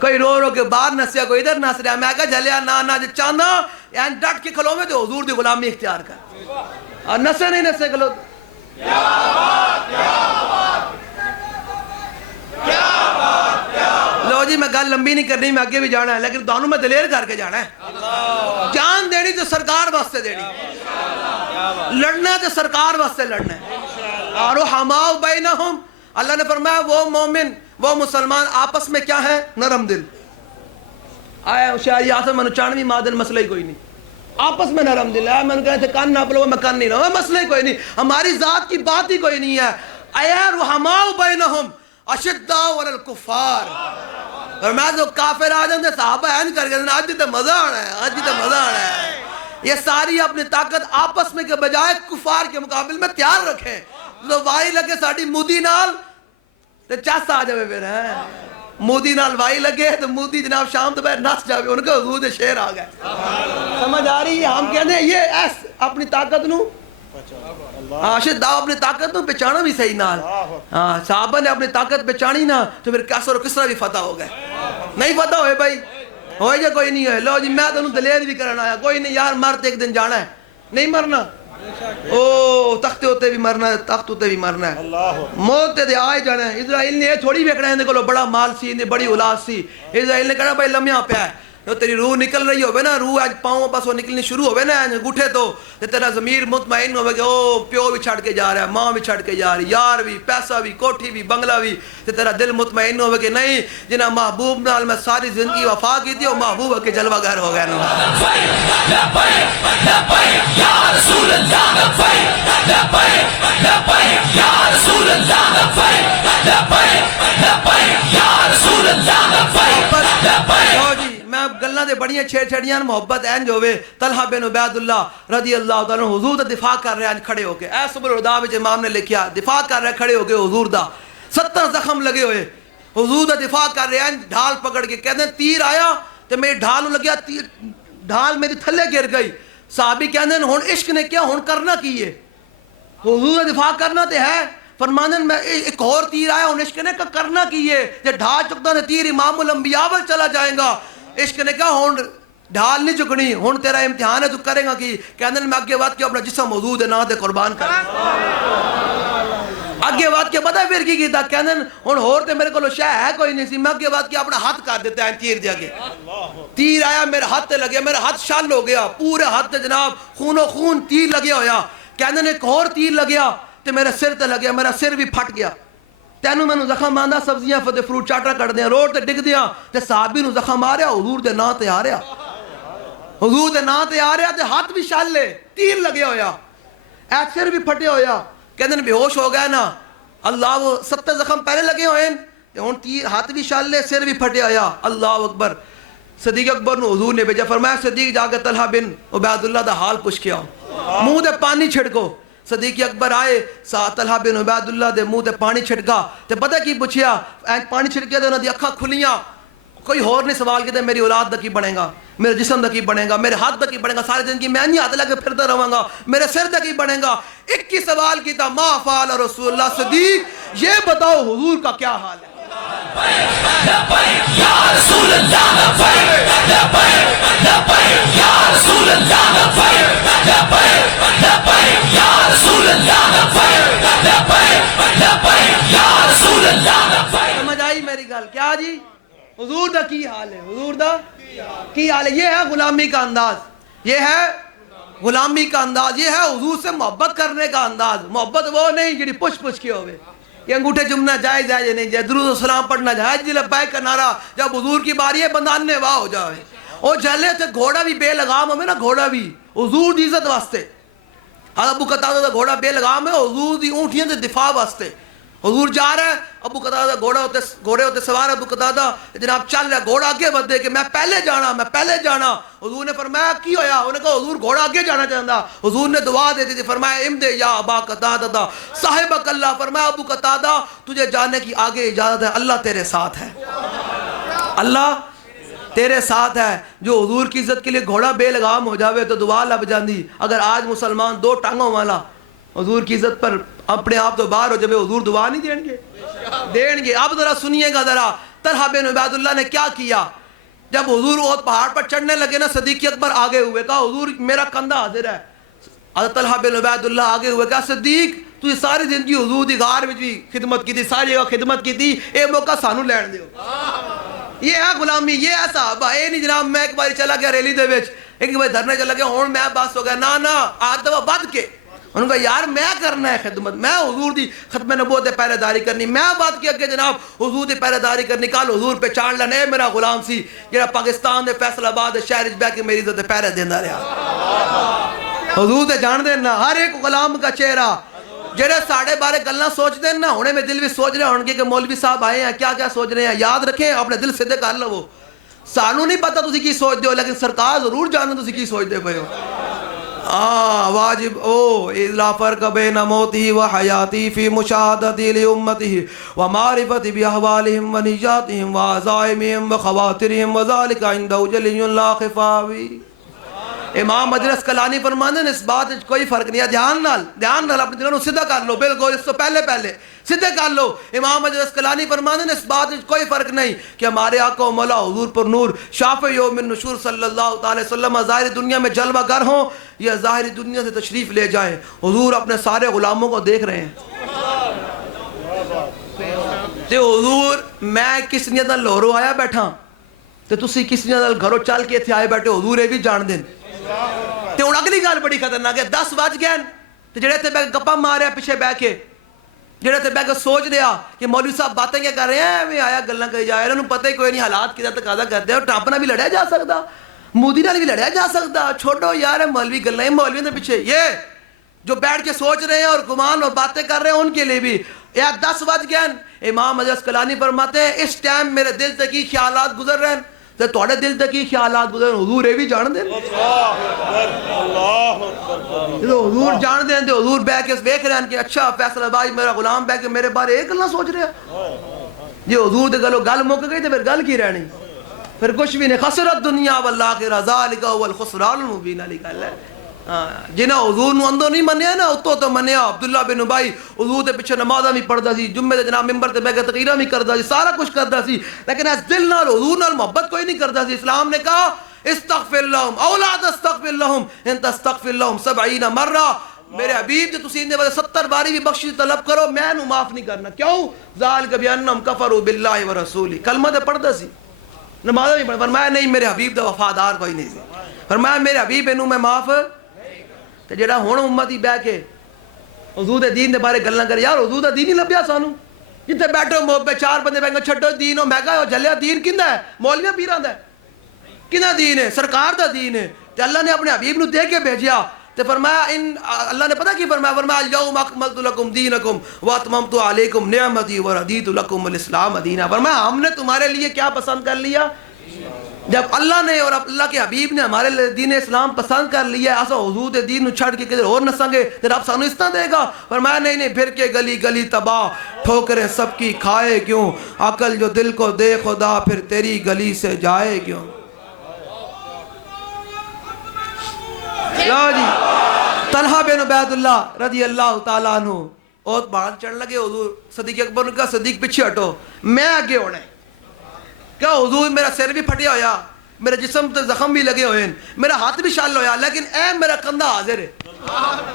کوئی رو رو کے باہر نسیا کوئی ادھر نس رہا. میں کہا جلیا نا جو چاہنا یعنی ڈٹ کے کھلو میں تو حضور دی غلامی اختیار کر اور نسے نہیں نسے کھلو. لو جی میں گل لمبی نہیں کرنی، میں آگے بھی جانا ہے لیکن دونوں میں دلیر کر کے جانا ہے. جان دینی تو سرکار واسطے دینی، لڑنا تو سرکار واسطے لڑنا ہے. رحماء بینہم، اللہ نے فرمایا وہ مومن وہ مسلمان آپس میں کیا ہے؟ نرم دل. آیا شاید یہاں سے میں 94 مادن مسئلہ ہی کوئی نہیں. آپس میں نرم دل ہے. میں نے کہا تھے کان نہ پلو میں کان نہیں رہا، مسئلہ ہی کوئی نہیں، ہماری ذات کی بات ہی کوئی نہیں ہے. اے رحماء بینہم اشداء علی الکفار. اور میں جو کافر آ جاندے صحابہ این کر کے آج تو مزہ آنا ہے، آج تو مزہ آنا ہے. یہ ساری اپنی طاقت آپس میں کے بجائے کفار کے مقابل میں تیار رکھیں. تو واری لگے ساڑی مودی نال تے چس آ جاوے پھر ہے مودی نال وائی لگے تو مودی جناب شام تو پہر نس جاوے ان کا حضور دے شیر آ گئے سمجھ آ رہی ہے ہم کہتے ہیں یہ ایس اپنی طاقت نو آشد داؤ اپنی طاقت نو پہچانا بھی صحیح نال صحابہ نے اپنی طاقت پہچانی نا تو پھر کیسر و کسرا بھی فتح ہو گئے نہیں فتح ہوئے بھائی ہوئے جا کوئی نہیں ہوئے لو جی میں تو انہوں دلیر بھی کرنا آیا کوئی نہیں یار مرد ایک دن جانا ہے نہیں مرنا او تختے ہوتے بھی مرنا ہے تخت ہوتے بھی مرنا ہے موت دے آئے جانا ہے اسرائیل نے یہ تھوڑی بیکڑا ہے کو بڑا مال سی بڑی اولاد سی اسرائیل نے کہنا بھائی لمحہ پہ ہے جو تیری روح نکل رہی ہوئے نا روح آج پاؤں پاس وہ نکلنی شروع ہوئے نا گھٹے تو تیرا ضمیر مطمئن ہوئے کہ او پیو بھی چھڑ کے جا رہا ہے ماں بھی چھڑ کے جا رہی یار بھی پیسہ بھی کوٹھی بھی بنگلہ بھی تیرا دل مطمئن ہوئے کہ نہیں جنہاں محبوب نال میں ساری زندگی وفا کی تھی وہ محبوب کے جلوہ گر ہو گئے میں گلنا دے بڑیاں چھیڑ چھڑیاں محبت اینج ہوئے طلحہ بن عبید اللہ رضی اللہ تعالیٰ حضور دا دفاع کر رہے ہیں کھڑے ہو کے اے سبل الہدا وچ امام نے لکھیا دفاع کر رہے کھڑے ہو کے حضور دا 70 زخم لگے ہوئے حضور دا دفاع کر رہے ہیں ڈھال پکڑ کے کہتے ہیں تیر آیا تو میری ڈھال نو لگیا ڈھال میری تھلے گر گئی صحابی کہتے ہیں ہن عشق نے کیا ہن کرنا کی ہے حضور دا دفاع کرنا تے ہے فرمانے میں ایک اور تیر آیا ہن عشق نے کرنا کی ہے جب ڈھال چکتا ہے تیر امام الانبیاء ول چلا جائے گا عشق نے کہا ہون ڈھال نہیں چکنی ہون تیرا امتحان ہے تو کرے گا کی کہنے میں اگے بات کیا اپنا جسم موجود ہے نہ دے قربان کریں اگے بات کیا پتہ پھر کی کیتا کہنے ہون ہور تے میرے کو شے ہے کوئی نہیں سی میں اگے بات کیا اپنا ہاتھ کر دیتا ہے تیر دیا کے تیر آیا میرے ہاتھ تے لگیا میرا ہاتھ شل ہو گیا پورے ہاتھ تے جناب خون و خون تیر لگیا ہویا کہنے ایک اور تیر لگیا تے میرے سر تے لگیا میرا سر بھی پھٹ گیا تینوں میں نو زخم آندہ سبزیاں فتح فروٹ چاٹا کر دیا روڈ تے ڈگ دیا تے صحابی نو زخم آ رہا حضور دے نا تے آ رہا حضور دے نا تے آ رہا تے ہاتھ بھی شال لے تیر لگے ہویا اے سر بھی پھٹے ہویا کہندے بے ہوش ہو گیا نا اللہ وہ 70 زخم پہلے لگے ہوئے تے ہن تیر ہاتھ بھی شال لے سر بھی پھٹے ہویا اللہ اکبر صدیق اکبر نو حضور نے بھیجا فرمایا صدیق جا کے طلحہ بن عبید اللہ دا حال پوچھ کے آؤ منہ دے پانی چھڑکو صدیق اکبر آئے طلحہ بن عبید اللہ دے منہ تے پانی چھڑکا تے پتہ کی پوچھیا پانی چھڑکیا تے انہاں دی اکھاں کھلیاں کوئی اور نہیں سوال کیتے میری اولاد دا کی بنے گا میرے جسم دا کی بنے گا میرے ہاتھ دا کی بنے گا سارے دن کی میں نہیں ہاتھ لگے پھرتا رہوں گا میرے سر دا کی بنے گا ایک کی سوال کیتا ما فعل رسول اللہ صدیق یہ بتاؤ حضور کا کیا حال ہے یا رسول اللہ یا رسول اللہ یا رسول اللہ سمجھ آئی میری گل کیا جی حضور دا کی حال ہے حضور دا کی حال ہے یہ ہے غلامی کا انداز یہ ہے غلامی کا انداز یہ ہے حضور سے محبت کرنے کا انداز محبت وہ نہیں جڑی پوچھ پوچھ کے ہوئے یہ انگوٹھے جمنا جائز ہے نہیں جائے درود و سلام پڑھنا جائز جی لبیک کا نعرہ جب حضور کی باری ہے بندہ اننے واہ ہو جائے او جلے تھے گھوڑا بھی بے لگام ہمیں نا گھوڑا بھی حضور دی عزت واسطے ابو قتادہ دا گھوڑا بے لگام ہے حضور دی اونٹیاں دے دفاع واسطے حضور جا رہا ہے ابو قتادہ گھوڑے ہوتے سوار ابو قتادہ جناب چل رہا گھوڑا آگے بدے کہ میں پہلے جانا حضور نے فرمایا کی ہویا انہوں نے کہا حضور گھوڑا آگے جانا چاہتا حضور نے دعا دیتی تھی فرمایا امدے یا ابا قتادہ صاحبک اللہ فرمایا ابو قتادہ تجھے جانے کی آگے اجازت ہے اللہ تیرے ساتھ ہے اللہ تیرے ساتھ ہے جو حضور کی عزت کے لیے گھوڑا بے لگام ہو جاوے تو دعا لب جاندی اگر آج مسلمان 2 ٹانگوں والا حضور کی عزت پر اپنے آپ تو باہر ہو جب حضور دعا نہیں دیں گے اب ذرا سنیے گا ذرا طلحہ بن عبید اللہ نے کیا کیا جب حضور احد پہاڑ پر چڑھنے لگے نا صدیق اکبر آگے ہوئے کہا حضور میرا کندھا حاضر ہے حضرت طلحہ بن عبید اللہ آگے ہوئے کہا صدیق تو ساری زندگی حضور دی غار میں بھی خدمت کی تھی ساری جگہ خدمت کی تھی اے موقع سانو لین دیو یہ ہے غلامی یہ ہے صحابہ اے نہیں جناب میں ایک باری چلا گیا ریلی دے وچ ایک باری دھرنے چلا گیا ہون میں بس ہو گیا نا آج دفعہ بد کے انہوں نے کہا یار میں کرنا ہے خدمت میں حضور دی ختم نبوت پہرے داری کرنی میں بات کیا کہ جناب حضور دی پہرے داری کرنی کل حضور پہ چاڑ لینا اے میرا غلام سی جڑا پاکستان دے فیصل آباد شہر بہ کے میری عزت پہرے دینا رہا حضور دے جان دینا ہر ایک غلام کا چہرہ جڑے ساڑھے بارے گلنا سوچ دیں نا ہونے میں دل بھی سوچ رہے ہوں گے کہ مولوی صاحب آئے ہیں کیا سوچ رہے ہیں یاد رکھیں اپنے دل سدھے کر لو سانو نہیں پتا تسی کی سوچ دے ہو لیکن سرکار ضرور جاننا تسی کی سوچ دے پے ہو واجب لا فرق بین موتی و حیاتی فی مشاہدتی لامتی و معرفت باحوالہم و نیاتہم و عزائمہم و خواترہم و ذالک عندہ جلی لا خفاوی. امام حجر اسقلانی فرماندے ہیں اس بات کوئی فرق نہیں ہے. دھیان نال اپنے دلوں سیدھا کر لو. بالکل اس تو پہلے سیدھے کر لو. امام حجر اسقلانی فرماندے ہیں اس بات کوئی فرق نہیں کہ ہمارے آقا و مولا حضور پر نور شافع یوم النشور صلی اللہ تعالی وسلم ظاہری دنیا میں جلوہ گر ہوں یا ظاہری دنیا سے تشریف لے جائیں. حضور اپنے سارے غلاموں کو دیکھ رہے ہیں. تے حضور میں کس نیت نال لاہوروں آیا بیٹھا تے تسی کس نیت نال گھروں چل کے اتھے آئے بیٹھے حضور یہ بھی جان دیں. تے ہن اگلی گل بڑی خطرناک ہے. 10 بج گئے تے جڑے تے بیٹھ گپا ماریا پیچھے بیٹھ کے جڑے تے بیٹھ کے سوچ رہا کہ مولوی صاحب باتیں کیا کر رہے ہیں میں آیا گلاں کری جا رہے انہوں پتہ ہی کوئی نہیں حالات کدھر تقاضا کرتے ہیں. اور ٹرمپ نال بھی لڑیا جا سکتا مودی نال بھی لڑیا جا سکتا. چھوڑو یار مولوی گلاں مولویوں دے پیچھے یہ جو بیٹھ کے سوچ رہے ہیں اور گمان اور باتیں کر رہے ہیں ان کے لیے بھی یا 10 بج گئے. امام حجر اسقلانی فرماتے ہیں اس ٹائم میرے دل تک ہی خیالات گزر رہے ہیں تے تواڈے دل تک ہی خیالات گزر حضور یہ بھی جان دیں. حضور جان دیں تے حضور بیٹھ کے ویکھ رہے ہیں کہ اچھا فیصلہ بھائی میرا غلام بیٹھ کے میرے بارے ایک گلاں سوچ رہا. جی حضور دے گل مک گئی تے پھر گل کی رہنی پھر کچھ بھی نہیں. خسرت دنیا والآخرہ ذالک هو الخسران المبین. علی گل ہے جنہیں حضور نو اندو نہیں منیا نا اتو تو منیا. عبداللہ بن ابی حضور دے پیچھے نمازاں بھی پڑھدا سی جمعے دے جناب ممبر تے بیٹھ کے تقریراں بھی کردا سی سارا کچھ کردا سی لیکن اس دل نال حضور نال محبت کوئی نہیں کردا سی. اسلام نے کہا استغفر لهم او لا تستغفر لهم ان تستغفر لهم 70 مرہ میرے حبیب جو تسی اندے 70 باری بھی بخشش طلب کرو میں انہوں معاف نہیں کرنا. کیوں؟ ذالک بانہم کفروا باللہ ورسولہ. کلمہ تے پڑھدا سی نمازاں بھی پڑھدا. فرمایا نہیں میرے حبیب دا وفادار کوئی نہیں سی. فرمایا میرے حبیب انہوں میں معاف تے جڑا ہن امت ہی بیٹھ کے حضور دے دین دے بارے گلاں کرے یار حضور دا دین ہی لبیا سانو. جتھے بیٹھو محبے 4 بندے بیٹھ کے چھڈو دین میں کہا جلیا دین کیندا ہے مولویاں پیراں دا ہے کیندا دین ہے سرکار دا دین ہے. تے اللہ نے اپنے حبیب نو دے کے بھیجیا تے فرمایا ان اللہ نے پتہ کی فرمایا فرمایا الیوم اکملت لکم دینکم واتممت علیکم نعمتی ورضیت لکم الاسلام دینا. فرمایا ہم نے تمہارے لیے کیا پسند کر لیا جب اللہ نے اور اللہ کے حبیب نے ہمارے لیے دین اسلام پسند کر لیا ہے. ایسا حضور دے دین چھڑ کے کدھر اور نسیں گے تو رب سانو اس طرح دے گا. فرمایا نہیں پھر کے گلی گلی تباہ ٹھوکریں سب کی کھائے کیوں عقل جو دل کو دے خدا پھر تیری گلی سے جائے کیوں. لو جی طلحہ بن عبید اللہ رضی اللہ تعالیٰ عنہ اور بان چڑھ لگے حضور صدیق اکبر نے کہا صدیق پیچھے ہٹو میں آگے ہونا ہے. کیا حضور میرا سر بھی پھٹیا ہویا میرے جسم تے زخم بھی لگے ہوئے میرا ہاتھ بھی شال ہویا لیکن اے میرا کندھا حاضر ہے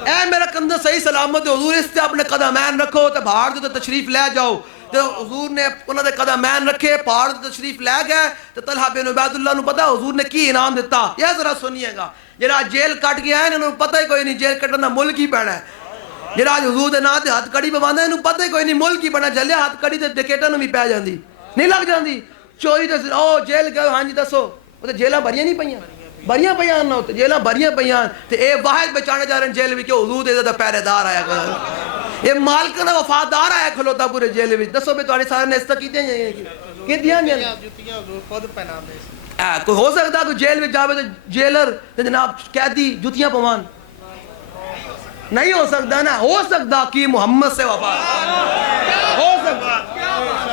اے میرا کندھا صحیح سلامت ہے. حضور اس تے اپنے قدمین رکھو تے پہاڑ تے تشریف لے جاؤ. تے حضور نے انہوں نے قدمین رکھے پہاڑ تے تشریف لے گئے. تے طلحہ بن عبید اللہ نو پتا حضور نے کی انعام دیتا. یہ ذرا سنیے گا جڑا جیل کٹ گیا ہے انہوں پتہ ہی کوئی نہیں جیل کٹنا ملک ہی پینا ہے. جڑا حضور دے نام تے ہتھ کڑی پواندا انہوں پتہ ہی کوئی نہیں ملک ہی پینا. جلیا ہتھ کڑی تے ڈکیٹاں نوں بھی پے جاندی نہیں لگ جاندی چوری تے او جیل گئے ہاں جی دسو او تے جیلاں بھریاں نہیں پیاں بھریاں پیاں نہ تے جیلاں بھریاں پیاں تے اے واحد بچانے جا رہے ہیں جیل وچ کہ حضور دے دا پہرے دار آیا کوئی اے مالک دا وفادار آیا کھلوتا پورے جیل وچ. دسو بھی تواڈے سارے نے اس طرح کیتیاں کیتیاں جوتیاں حضور خود پہنان دے کوئی ہو سکتا کوئی جیل وچ جاوے تے جیلر تے جناب قیدی جوتیاں پوان نہیں ہو سکتا نا. ہو سکتا کہ محمد سے وفا ہو سکتا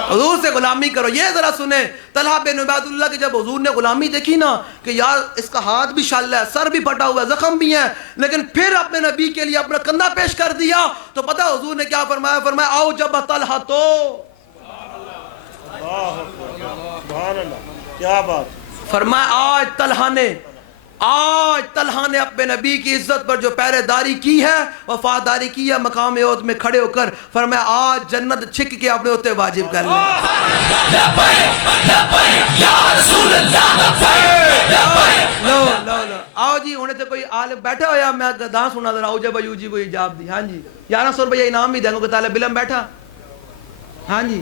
حضور سے غلامی کرو. یہ ذرا سنیں طلحہ بن عبید اللہ کی جب حضور نے غلامی دیکھی نا کہ یار اس کا ہاتھ بھی شل ہے سر بھی پھٹا ہوا ہے زخم بھی ہے لیکن پھر اپنے نبی کے لیے اپنا کندھا پیش کر دیا تو پتہ حضور نے کیا فرمایا فرمایا آؤ جب طلحہ تو کیا بات فرمایا آج طلحہ نے اپنے نبی کی عزت پر جو پہرے داری کی ہے وفاداری کی ہے مقام عہد میں کھڑے ہو کر فرمایا آج جنت چھک کے اپنے ہوتے واجب کر لیں. لو آؤ جی ہونے سے کوئی عالم بیٹھا ہویا میں گداں سنا ذرا اوجب ایوجی کوئی اجاب دی. ہاں جی 1100 روپیہ انعام بھی دیں گے طالب علم بیٹھا. ہاں جی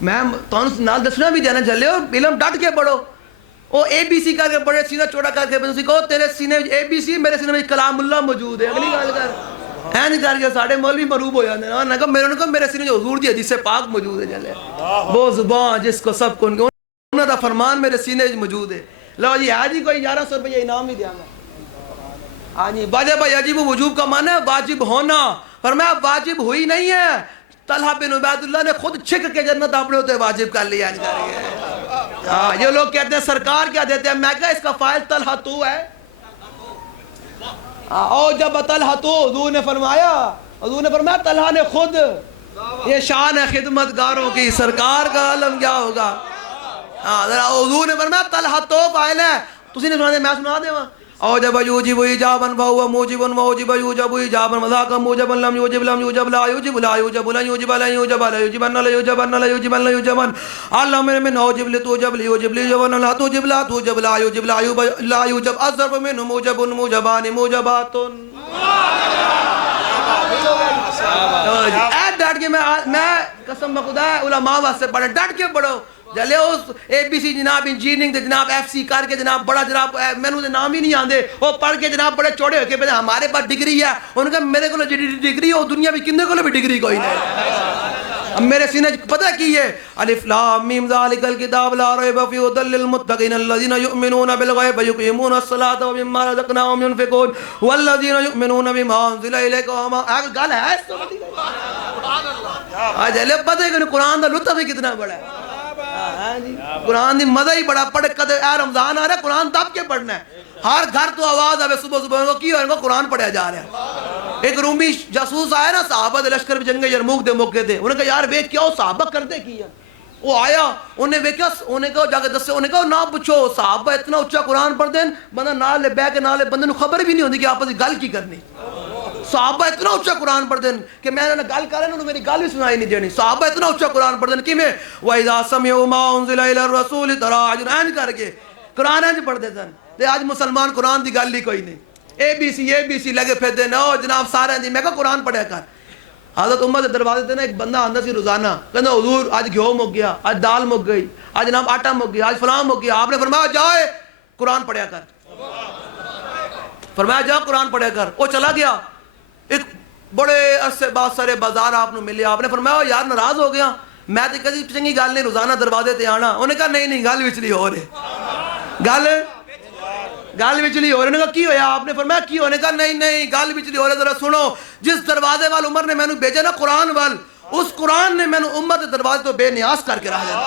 میں تانوں نال دسنا بھی دینا چلے ہو علم ڈٹ کے پڑھو. وہ اے بی سی کر کے بڑے سینہ چوڑا کر کے تسی کہو تیرے سینے اے بی سی میرے سینے میں کلام اللہ موجود ہے. اگلی گل کر ہے نہیں کر کے ساڈے مولوی مروب ہو جاندے نا نہ کہ میرے سینے میں حضور دی حدیث پاک موجود ہے. چلے وہ زبان جس کو سب کو انہاں دا فرمان میرے سینے میں موجود ہے. لو جی ہے جی کوئی 1100 روپیہ انعام ہی دیاں گا ہاں جی واجب یجب وجوب کا معنی ہے واجب ہونا، فرمایا واجب ہوئی نہیں ہے، طلحہ بن عبید اللہ نے خود چھک کے جنت اپنے ہوتے واجب کر لیا۔ یہ لوگ کہتے ہیں سرکار کیا دیتے ہیں، میں کہا اس کا فائل طلحہ تو ہے، او جب طلحہ تو حضور نے فرمایا طلحہ نے خود، یہ شان ہے خدمت گاروں کی، سرکار کا عالم کیا ہوگا۔ حضور نے فرمایا طلحہ تو فائل ہے، تسی نے سنا دے میں سنا دے وہاں، او جب یوجب ایجابا فہو موجب موجب یوجب ایجابا وذاک موجب لم یوجب لم یوجب لا یوجب لا یوجب لا یوجب لا یوجب لا یوجب لا یوجب لا یوجب لا یوجب علم من اوجب لتوجب لیوجب لیوجب لا توجب لا توجب لا یوجب لا یوجب اظرف من موجب موجبان موجبات۔ ڈٹ کے میں قسم بخدا علماء واسطے پڑھے، ڈٹ کے پڑھو، جلے اس اے بی سی جناب انجینئرنگ دے جناب ایف سی کر کے جناب بڑا جناب مینوں دے نام ہی نہیں آندے، وہ پڑھ کے جناب بڑے چوڑے ہو کے پہلے ہمارے پاس ڈگری ہے، انہوں نے کہا میرے کو ڈگری ہو دنیا بھی کندے کو بھی ڈگری کوئی نہیں۔ اب میرے سینے پتہ کی ہے الف لام میم ذالک الکتاب لا ریب فیہ ھدی للمتقین الذین یؤمنون بالغیب ویقیمون الصلاۃ ومما رزقناہم ينفقون والذین یؤمنون بما انزل الیک وما گل ہے جلے پتہ کہ قرآن دا لطف ہی کتنا بڑا ہے، قرآن دی مزہ ہی بڑا، پڑھ کدے اے رمضان آ رہا ہے قرآن دب کے پڑھنا ہے، ہر گھر تو آواز آوے صبح صبح کی ہوئے کو قرآن پڑھیا جا رہا ہے۔ ایک رومی جاسوس آیا نا صحابہ دے لشکر بھی جنگ یرموک دے موقع تے، انہوں نے کہا یار ویکھ کیا صحابہ کرتے کی ہے، وہ آیا انہیں ویکھا، انہیں کہا جا کے دسے، انہیں کہا نہ پوچھو صحابہ اتنا اچھا قرآن پڑھ دیں بندہ نال لے بہ کے نال بندے نو خبر بھی نہیں ہوندی کہ آپس دی گل کی کرنی، صحابہ اتنا اچھا قرآن پڑھ دیں کہ میں نے گل کر رہا انہوں نے میری گل بھی سنائی نہیں دینی، صحابہ اتنا اچھا قرآن پڑھ دیں کہ میں وَإِذَا سَمِعُوا مَا أُنزِلَ إِلَى الرَّسُولِ تَرَىٰ أَعْيُنَهُمْ کر کے قرآن انج پڑھ دے سن، تے آج مسلمان قرآن دی گل ہی کوئی نہیں، اے بی سی لگے پھر دے نو جناب سارے دی، میں کہا قرآن پڑھیا کر۔ حضرت عمر دے دروازے تے نا ایک بندہ آندا سی روزانہ، کہندا حضور آج گھیو مک گیا، آج دال مک گئی، آج جناب آٹا مک گیا، آج فلاں مک گیا، آپ نے فرمایا جائے قرآن پڑھیا کر، فرمایا جا قرآن پڑھیا کر، وہ چلا گیا، ایک بڑے عرصے بعد سارے بازار آپ نے ملے، آپ نے فرمایا یار ناراض ہو گیا، میں تو کدی چنگی گل نہیں روزانہ دروازے تے آنا، انہوں نے کہا نہیں گل وچ نہیں ہو رہے، گل وچ نہیں ہو رہے، انہوں نے کہا کی ہویا، آپ نے فرمایا کی ہونے کہا نہیں گل وچ نہیں ہو رہے، ذرا سنو، جس دروازے وال عمر نے مینوں بھیجا نا قرآن وال، اس قرآن نے مینوں امت دے دروازے تو بے نیاز کر کے رکھ دیتا،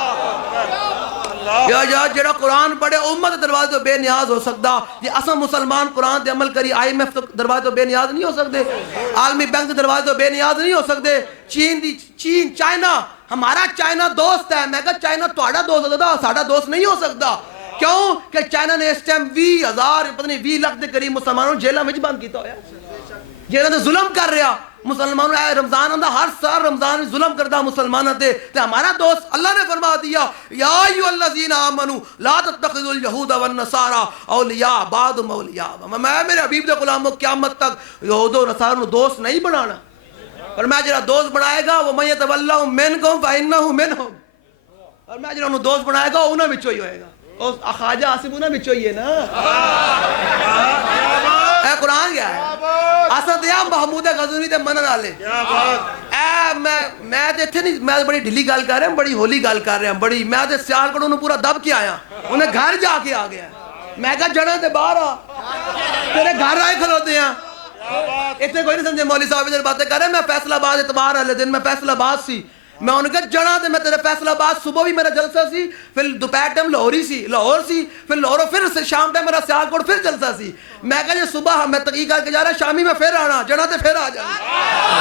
یا جڑا قرآن پڑھے امت دے دروازے تو بے نیاز ہو سکتا، جی اساں مسلمان قرآن تے عمل کری IMF دروازے تو بے نیاز نہیں ہو سکتے، عالمی بینک دے دروازے تو بے نیاز نہیں ہو سکتے، چین چائنا ہمارا چائنا دوست ہے، میں کہا چائنا تہاڈا دوست ہے ساڈا دوست نہیں ہو سکتا، کیوں کہ چائنا نے اس ٹائم 20,000 پتہ نہیں 20 لاکھ دے قریب مسلمانوں جیلوں وچ بند کیتا ہویا، جیلوں تے ظلم کر رہا مسلمانوں، رمضان آندا ہر سال رمضان ظلم کردا مسلمانوں تے ہمارا دوست اللہ نے فرما دیا یا ایھا الذین آمنوا لا تتخذوا اليہود والنصارى اولیاء بعضهم اولیاء، میں میرے حبیب دے غلاموں قیامت تک یہود و نصارہ نو دوست نہیں بنانا، اور میں جڑا دوست بنائے گا وہ من یتولہم منکم فانہ منہم، اور میں جڑا انہوں دوست بنائے گا انہاں وچوں ہی ہوئے گا، خواجہ عاصم انہاں وچوں ہی ہے نا، اے قرآن کیا ہے اساں تے محمود غزنوی تے منن والے، اے میں تے ایتھے نہیں، میں بڑی ڈھلی گل کر رہا ہوں، بڑی ہولی گل کر رہا ہوں، بڑی میں تے سیالکوٹ انہوں پورا دب کے آیا، انہیں گھر جا کے آ گیا، میں کہا جڑا تے باہر آ، تیرے گھر آئے کھلوتے ہیں، اتنے کوئی نہیں سمجھے مولوی صاحب ادھر باتیں کر رہے ہیں، میں فیصل آباد اتوار والے دن میں فیصل آباد سی، میں انہوں نے کہا جڑا تے میں تیرے فیصل آباد صبح بھی میرا جلسہ سی، پھر دوپہر ٹائم لاہور سی، پھر لاہوروں پھر شام ٹائم میرا سیالکوٹ پھر جلسہ سی، میں کہا جی صبح میں تقریب کر کے جا رہا شامی میں پھر آنا، جڑا تے پھر آ جانا،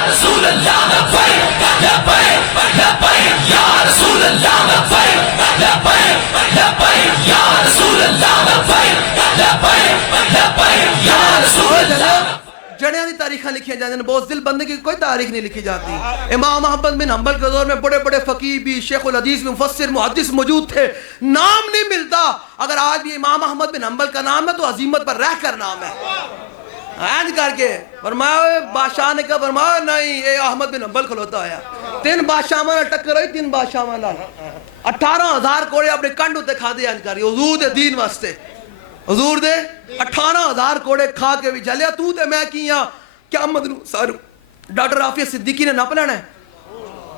رسول اللہ لبیک لبیک لبیک یا رسول اللہ لبیک لبیک لبیک یا رسول اللہ لبیک لبیک لبیک یا رسول اللہ۔ جڑیاں دی تاریخیں لکھی جاتی ہیں، بہت دل بندے کی کوئی تاریخ نہیں لکھی جاتی، امام احمد بن حنبل کے دور میں بڑے بڑے فقیہ بھی، شیخ الحدیث مفسر محدث موجود تھے، نام نہیں ملتا، اگر آج بھی امام احمد بن حنبل کا نام ہے تو عظیمت پر رہ کر نام ہے، اینج کر کے فرمایا بادشاہ نے کہا، فرمایا نہیں اے احمد بن حنبل کھلوتا آیا، 3 بادشاہ میں ٹکر ہوئی، 3 بادشاہ میں 18,000 کوڑے اپنے کنڈ ہوتے کھا دے، اینج کر کے حضور دے دین واسطے، حضور دے 18,000 کوڑے کھا کے بھی جلیا، تو تے میں کیا قیامت نو سارو، ڈاکٹر عافیہ صدیقی نے نپ لینا ہے،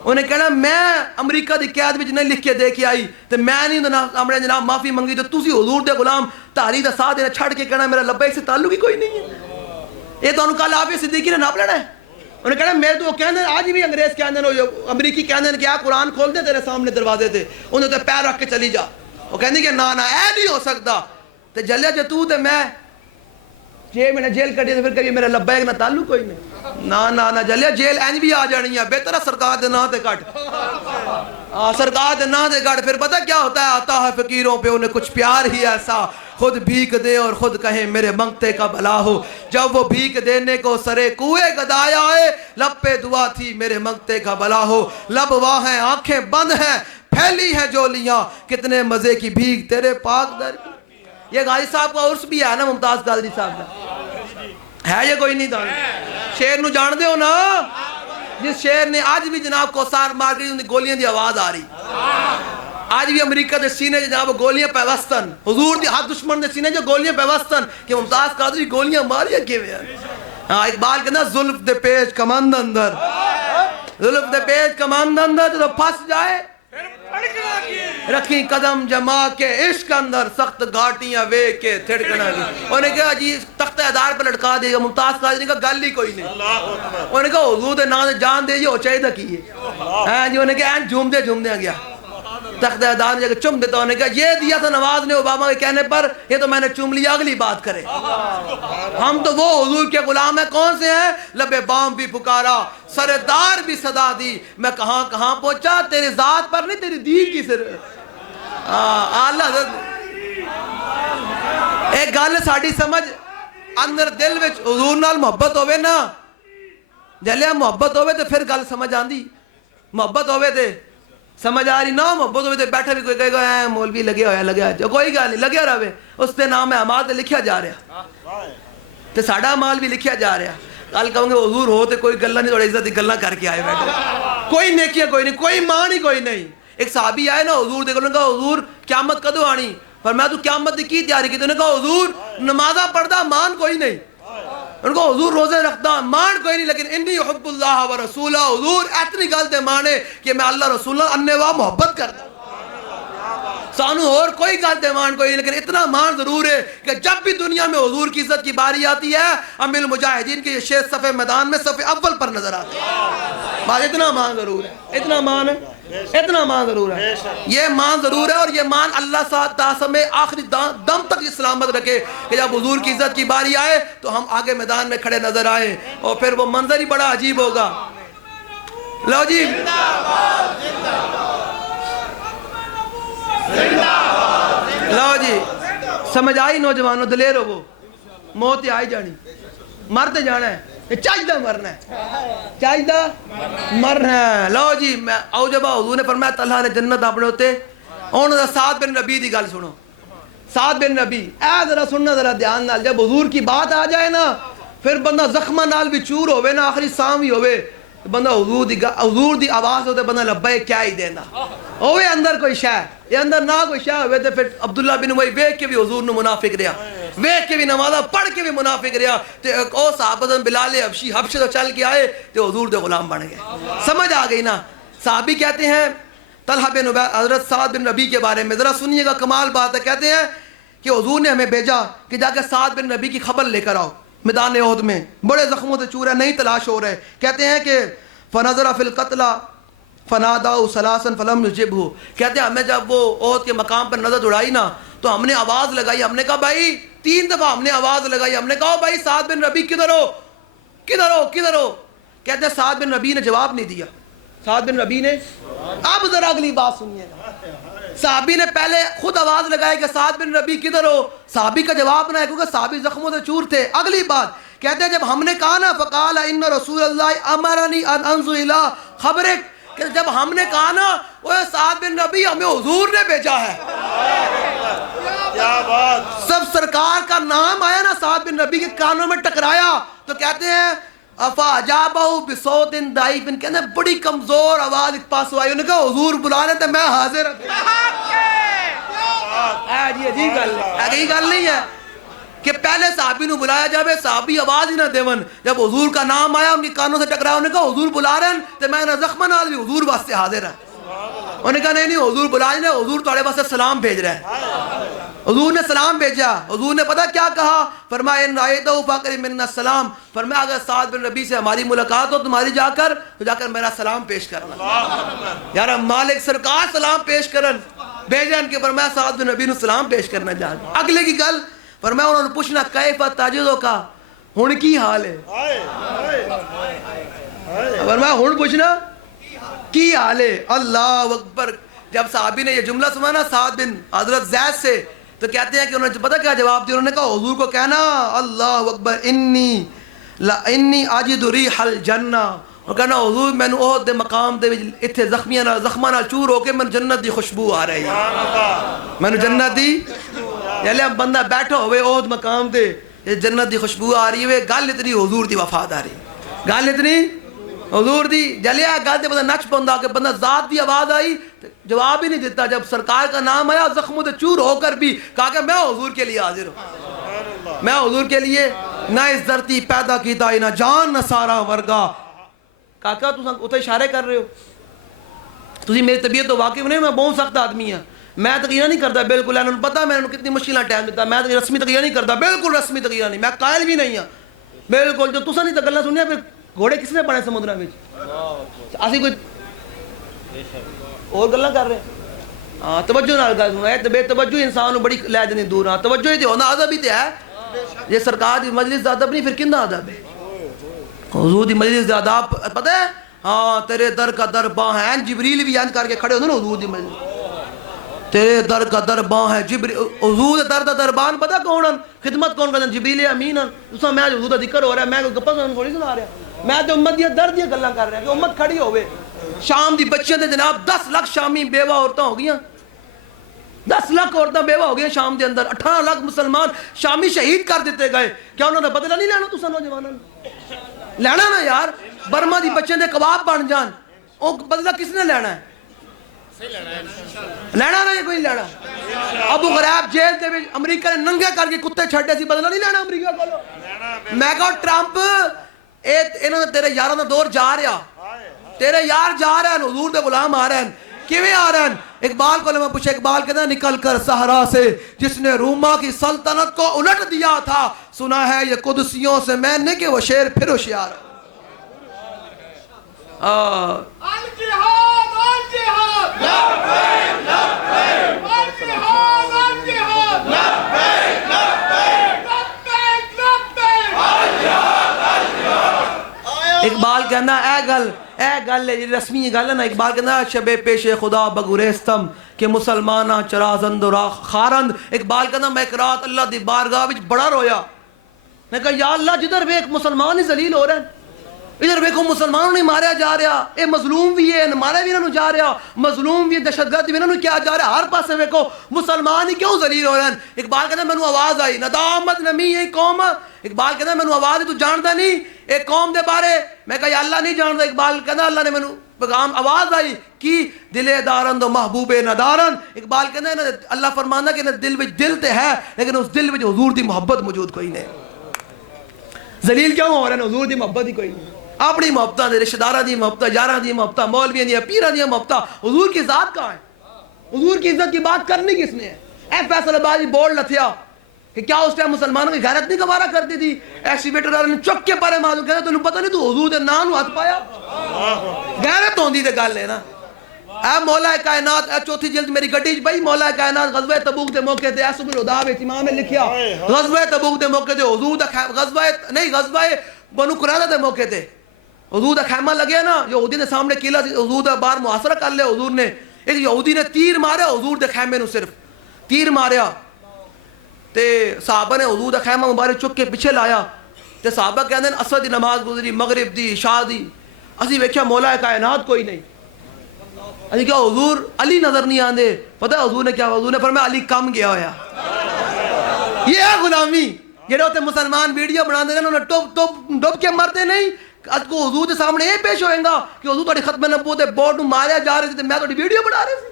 انہیں کہنا میں امریکہ دی قید وچ نہیں لکھ کے دے کے آئی تے میں نہیں اپنے جناب معافی منگی تو تسی حضور دے غلام تحریر دا ساتھ دینا چھڑ کے کہنا میرا لبیک سے تعلق ہی کوئی نہیں ہے، یہ تو کل آپ صدیقی نے ناپ لینا ہے. انہوں نے کہنا میرے تو وہ کہنے آج بھی انگریز کہنے امریکی کہنے کیا قرآن کھول دے تیرے سامنے دروازے تھے انہوں نے پیر رکھ کے چلی جا. وہ کہنے کہ نا اے نہیں ہو سکتا. تو جلیا جو تو میں 6 مہینے جیل کٹی تو پھر کبھی میرا لبیک نہ تعلق کوئی نہیں. نا جلیا جیل اینج بھی آ جانی ہے بہتر ہے سرکار دے نا تے کٹ. سرکار دے نا تے کٹ. پھر پتہ کیا ہوتا ہے آتا ہے فقیروں پہ انہیں کچھ پیار ہی ایسا خود بھیک دے اور خود کہیں میرے منگتے کا بھلا ہو. جب وہ بھیک دینے کو سرے کوئے گدایا ہے لب پہ دعا تھی میرے منگتے کا بھلا ہو. لب واہ ہیں آنکھیں بند ہیں پھیلی ہیں جولیاں کتنے مزے کی بھیک تیرے پاک در کی. یہ غازی صاحب کا عرس بھی ہے نا ممتاز قادری صاحب کا ہے یہ کوئی نہیں دان شیر نو جان دے ہو نا جس شیر نے آج بھی جناب کو سار مار گئی انہیں گولیاں دی آواز آ رہی. آج بھی امریکہ دے سینے جناب گولیاں پیوستن حضور دی ہاتھ دشمن دے سینے جو گولیاں پیوستن کہ ممتاز قادری گولیاں ماریاں کیویں ہیں. اقبال کہنا زلف دے پیش کمند اندر زلف دے پیش کمند اندر جو پھنس جائے رکھی قدم جما کے عشق اندر سخت گھاٹیاں وے کے تھڑکنا گی. انہوں نے کہا جی تخت ادار پر لٹکا دے گا. ممتاز قادری نے کہا گل ہی کوئی نہیں. انہوں نے کہا حضور دے نام دے جان دے جی ہو چاہیے کی ہے جی. انہوں نے کہا این جھوم دے گیا تخت ادار نے جگہ چم دیتا. انہوں نے کہا یہ دیا تھا نواز نے اوباما کے کہنے پر یہ تو میں نے چوم لیا اگلی بات کرے. ہم تو وہ حضور کے غلام ہیں کون سے ہیں لبے بام بھی پکارا سردار بھی صدا دی میں کہاں کہاں پہنچا تیری ذات پر نہیں تیری دین کی سر. اللہ ایک گل ساڑی سمجھ اندر دل وچ حضور نال محبت ہوئے نا جلیا محبت ہوئے تو پھر گل سمجھ آندی. محبت ہوئے تھے سمجھ آ رہی نہ محبت ہوئے تھے بیٹھا بھی کوئی کہے گا مولوی لگے ہویا لگیا کوئی گل نہیں لگیا رہے اس تے نام اعمال لکھیا جا رہا تے ساڈا اعمال بھی لکھیا جا رہا. کل کہوں گے حضور ہو تے کوئی گلاں نہیں تھوڑی عزت دی گلاں کر کے آئے بیٹھے کوئی نیکیاں کوئی نہیں کوئی مان ہی کوئی نہیں. ایک صحابی آئے نا حضور دے کہا حضور قیامت کدو آنی پر میں تو قیامت کی تیاری کی. تو نے کہا حضور نمازہ پڑھدا مان کوئی نہیں. ان کو حضور روزے رکھتا مان کوئی نہیں لیکن انی حب اللہ و رسولہ حضور اتنی گل تے مانے کہ میں اللہ رسول اللہ انواع محبت کرتا سانو اور کوئی گل تے مان کوئی نہیں لیکن اتنا مان ضرور ہے کہ جب بھی دنیا میں حضور کی عزت کی باری آتی ہے امیر المجاہدین کے یہ شیر صف میدان میں صف اول پر نظر آتے ہیں. بات اتنا مان ضرور ہے اتنا مان ہے اتنا مان ضرور ہے. یہ مان ضرور ہے اور یہ مان اللہ ساتھ تاسم آخری دم تک یہ سلامت رکھے کہ جب حضور کی عزت کی باری آئے تو ہم آگے میدان میں کھڑے نظر آئے اور پھر وہ منظر ہی بڑا عجیب ہوگا. لو جی لو جی سمجھ آئی نوجوانوں دلیر ہو وہ موت آئی جانی مرتے جانا ہے چاہیدہ مرنا ہے چاہیدہ مرنا ہے. لو جی میں اوجبہ حضور نے فرمایا طلحہ نے جنت اپنے ہوتے انہوں نے سعد بن ربیع دی گل سنو. سعد بن ربیع اے ذرا سننا ذرا دھیان نال جب حضور کی بات آ جائے نا پھر بندہ زخمہ نال بھی چور ہوئے نا آخری سام ہی ہوئے بندہ حضور دی آواز ہوتے بندہ لبے کیا ہی دینا ہوئے اندر کوئی شاہ یہ اندر نہ کوئی شاہ ہوئے تو پھر عبداللہ بن ابی ویکھ کے بھی حضور نے منافق رہا ویکھ کے بھی نمازہ پڑھ کے بھی منافق رہا تو ایک او صحابہ بلال حبشی حبشے تو چل کے آئے تو حضور دے غلام بن گئے. سمجھ آ گئی نا. صحابی کہتے ہیں طلحہ بن حضرت سعد بن ربیع کے بارے میں ذرا سنیے گا کمال بات ہے. کہتے ہیں کہ حضور نے ہمیں بھیجا کہ جا کے سعد بن ربیع کی خبر لے کر آؤ میدان احد میں بڑے زخموں سے چور ہے نہیں تلاش ہو رہے. کہتے ہیں کہ فنظر فی القتلى فناداؤ ثلاثا فلم یجبہ. کہتے ہیں ہمیں جب وہ احد کے مقام پر نظر اڑائی نا تو ہم نے آواز لگائی ہم نے کہا بھائی 3 دفعہ ہم نے آواز لگائی ہم نے کہا بھائی سعد بن ربیع کدھر ہو کدھر ہو کدھر ہو. کہتے ہیں سعد بن ربیع نے جواب نہیں دیا. سعد بن ربیع نے اب ذرا اگلی بات سنیے گا. صحابی نے پہلے خود آواز لگائی کہ سعد بن ربیع کدھر ہو. صحابی کا جواب نہ ہے کیونکہ صحابی زخموں سے چور تھے. اگلی بات کہتے ہیں جب ہم نے کہا نا فقال ان رسول اللہ امرنی ان انظر الی خبرک کہ جب ہم نے کہا نا وہ سعد بن ربیع ہمیں حضور نے بھیجا ہے. کیا بات سب سرکار کا نام آیا نا سعد بن ربیع کے کانوں میں ٹکرایا تو کہتے ہیں فاجابہ بصوت ضعیف. کہتے ہیں بڑی کمزور آواز ایک پاس آئی انہوں نے کہا حضور بلا رہے تھے میں حاضر جی عجیب گل ہے گل نہیں ہے کہ پہلے صحابی نے بلایا جب صحابی آواز ہی نہ دیون جب حضور کا نام آیا ان کے کانوں سے ٹکرایا انہوں نے کہا حضور بلا رہے ہیں تو میں نہ زخمہ نال بھی حضور واسطے حاضر ہے. انہوں نے کہا نہیں حضور بلا رہے ہیں حضور تھوڑے واسطے سلام بھیج رہے ہیں. حضور نے سلام بھیجا. حضور نے پتہ کیا کہا؟ فرمایا ان رأیتہ فاقرب منا السلام. فرمایا اگر سعد بن ربیع سے ہماری ملاقات ہو تمہاری جا کر میرا سلام پیش کرنا. یار مالک سرکار سلام پیش کرن بھیجا ان کے. فرمایا سعد بن ربیع نے سلام پیش کرنا جا. اگلے کی گل فرمایا انہوں نے پوچھنا کیف تجدو کا ہن کی حال ہے. فرمایا ہن پوچھنا کی حال ہے. اللہ اکبر. جب صحابی نے یہ جملہ سنا نا سعد بن حضرت زید سے تو کہتے ہیں کہ انہوں نے پتہ کیا جواب دیا؟ انہوں نے کہا حضور کو کہنا اللہ اکبر انی اجد ریح الجنہ. اور کہنا حضور میں احد دے مقام دے اتھے زخماں نال چور ہو کے میں جنت دی خوشبو آ رہی ہے. میں جنت دی یعنی بندہ بیٹھا ہوئے احد مقام دے جنت دی خوشبو آ رہی ہے. گل اتنی حضور دی وفاداری, گل اتنی حضور دی جلیا گل تے بندہ نچ پوندا کہ بندہ ذات دی آواز آئی جواب ہی نہیں دیتا. جب سرکار کا نام آیا زخموں تے چور ہو کر بھی کہا کہ میں حضور کے لیے حاضر ہوں, میں حضور کے لیے نہ اس دھرتی پیدا کیتا نہ جان نہ سارا ورگا. کاکا تساں اتنے اشارے کر رہے ہو, تسی میری طبیعت تو واقف نہیں, میں بہت سخت آدمی ہاں. میں تغیرہ نہیں کرتا بالکل, انہوں نے پتا میں انہوں کتنی مشکلیں ٹائم دیتا. میں رسمی تغیرہ نہیں کرتا, بالکل رسمی تغیرہ نہیں, میں قائل بھی نہیں ہاں بالکل. جو تساں نہیں تو گلاں سنیا پھر گھوڑے کس نے پڑے سمندراں وچ اسی کوئی اور گلاں کر رہے ہیں. ہاں توجہ نال گل سنو, اے بے توجہ انسان نوں بڑی لے جاندی دور. ہاں توجہ ہی تے ہونا, ادب ہی تے ہے. یہ سرکار دی مجلس دا ادب نہیں پھر کندا ادب ہے؟ حضور دی مجلس دا ادب پتہ ہے؟ ہاں تیرے در کا در باں ہے, جبریل بھی انج کر کے کھڑے ہوندے نا حضور دی مجلس. تیرے در کا در باں ہے جبریل. حضور دے در دا دربان پتہ کون ہن؟ خدمت کون کردے؟ جبریل امین ہن. تساں میں حضور دا ذکر ہو رہا ہے, میں کوئی گپاں سنن تھوڑی سنا رہا, میں تے امت دی درد دی گلاں کر رہا کہ امت کھڑی ہوے. شام دی بچیاں دے جناب 10 لاکھ شامی بیوہ عورتاں ہو گئیاں, 10 لاکھ عورتاں بیوہ ہو گئیں شام دے اندر. 18 لاکھ مسلمان شامی شہید کر دیتے گئے. کیا انہوں نے بدلہ نہیں لینا تساں نوجواناں لینا نا یار؟ برما دی بچیاں دے کباب بن جان, او بدلہ کس نے لینا ہے؟ لینا نا, یہ کوئی نہیں لینا. ابو غریب جیل دے وچ امریکہ نے ننگے کر کے کتے چھڈے سی, بدلہ نہیں لینا امریکہ کولو. میں کہا ٹرمپ انہوں نے تیرے یاراں دا دور جا رہا, تیرے یار جا رہے ہیں, حضور دے غلام آ رہے ہیں. کیویں آ رہے ہیں؟ اقبال کو میں پوچھا, اقبال کہتا ہے نکل کر صحرا سے جس نے روما کی سلطنت کو الٹ دیا تھا, سنا ہے یہ قدسیوں سے میں نے کہ وہ شیر پھر ہوشیار. الجہاد الجہاد لبیک لبیک, الجہاد الجہاد لبیک لبیک لبیک لبیک, الجہاد الجہاد. اقبال کہنا اے گل رسمی گل ہے نا. اقبال کہنا شب پیش خدا بگریستم کہ مسلمانہ چرازند و خارند. اقبال کہنا میں ایک رات اللہ دی بارگاہ وچ بڑا رویا. میں کہا یا اللہ جدھر ویکھ مسلمان ہی ذلیل ہو رہے ہیں, ادھر ویکھو مسلمانوں نہیں ماریا جا رہا, اے مظلوم بھی ہے ماریا بھی انہوں جا رہا, مظلوم بھی دہشت گرد بھی انہوں کیا جا رہا, ہر پاسے ویکھو مسلمان ہی کیوں ذلیل ہو رہے ہیں. اقبال کہتا ہے مینوں آواز آئی ندامت نمی یہ قوم. اقبال کہتا ہے مینوں آواز تو جاندا نہیں ایک قوم دے بارے. میں کہا یا اللہ نہیں جاندا. اقبال کہتا اللہ نے مینوں پیغام آواز آئی کی دل دارند و محبوب ندارند. اقبال کہتا ہے اللہ فرماندا کہ دل وچ دل تے ہے لیکن اس دل وچ حضور دی محبت موجود کوئی نہیں. ذلیل کیوں ہو رہے ہیں؟ حضور دی محبت ہی کوئی نہیں. اپنی محبتاں دے رشتہ داراں دی محبتاں, یاراں دی محبتاں, مولویاں دی پیراں دی محبتاں. حضور کی ذات کہاں ہے؟ حضور کی عزت کی بات کرنی کس نے ہے؟ اے فیصل آبادی بورڈ لتھیا کہ کیا اس ٹائم مسلمانوں کی غیرت نہیں گوارا کرتی تھی؟ ایکسیویٹر والے نے چک کے پارے معلوم کہنا تینوں پتہ نہیں تو حضور دے نام نوں ہاتھ پایا. غیرت ہوندی تے گل ہے نا. اے مولا کائنات, اے چوتھی جلد میری گڈی وچ پئی, مولا کائنات غزوہ تبوک دے موقع تے اسب الہدا وچ امام نے لکھیا غزوہ تبوک دے موقع تے حضور دا غزوہ بنو قریظہ دے موقع تے حضور دا خیمہ لگیا نا, یہودی نے سامنے قلعہ حضور دا باہر محاصرہ کر لیا. حضور نے ایک یہودی نے تیر ماریا حضور دے خیمے نو, صرف تیر ماریا تے صحابہ نے حضور دا خیمہ مبارک چک کے پیچھے لایا تے صحابہ کہندے ہیں عصر دی نماز گزری, مغرب دی, عشاء دی, اسی ویکھیا مولا کائنات کوئی نہیں. اسی کہا حضور علی نظر نہیں آندے. پتہ ہے حضور نے کیا؟ حضور نے فرمایا علی کم گیا ہویا. یہ ہے غلامی. جڑے ہوتے مسلمان ویڈیو بناندے نے انہوں نے ڈب کے مرتے نہیں. اج کو حضور دے سامنے یہ پیش ہوئے گا کہ حضور تہاڈی ختم نبوت دے بورڈ نوں ماریا جا رہا سی تے میں تہاڈی ویڈیو بنا رہا سی.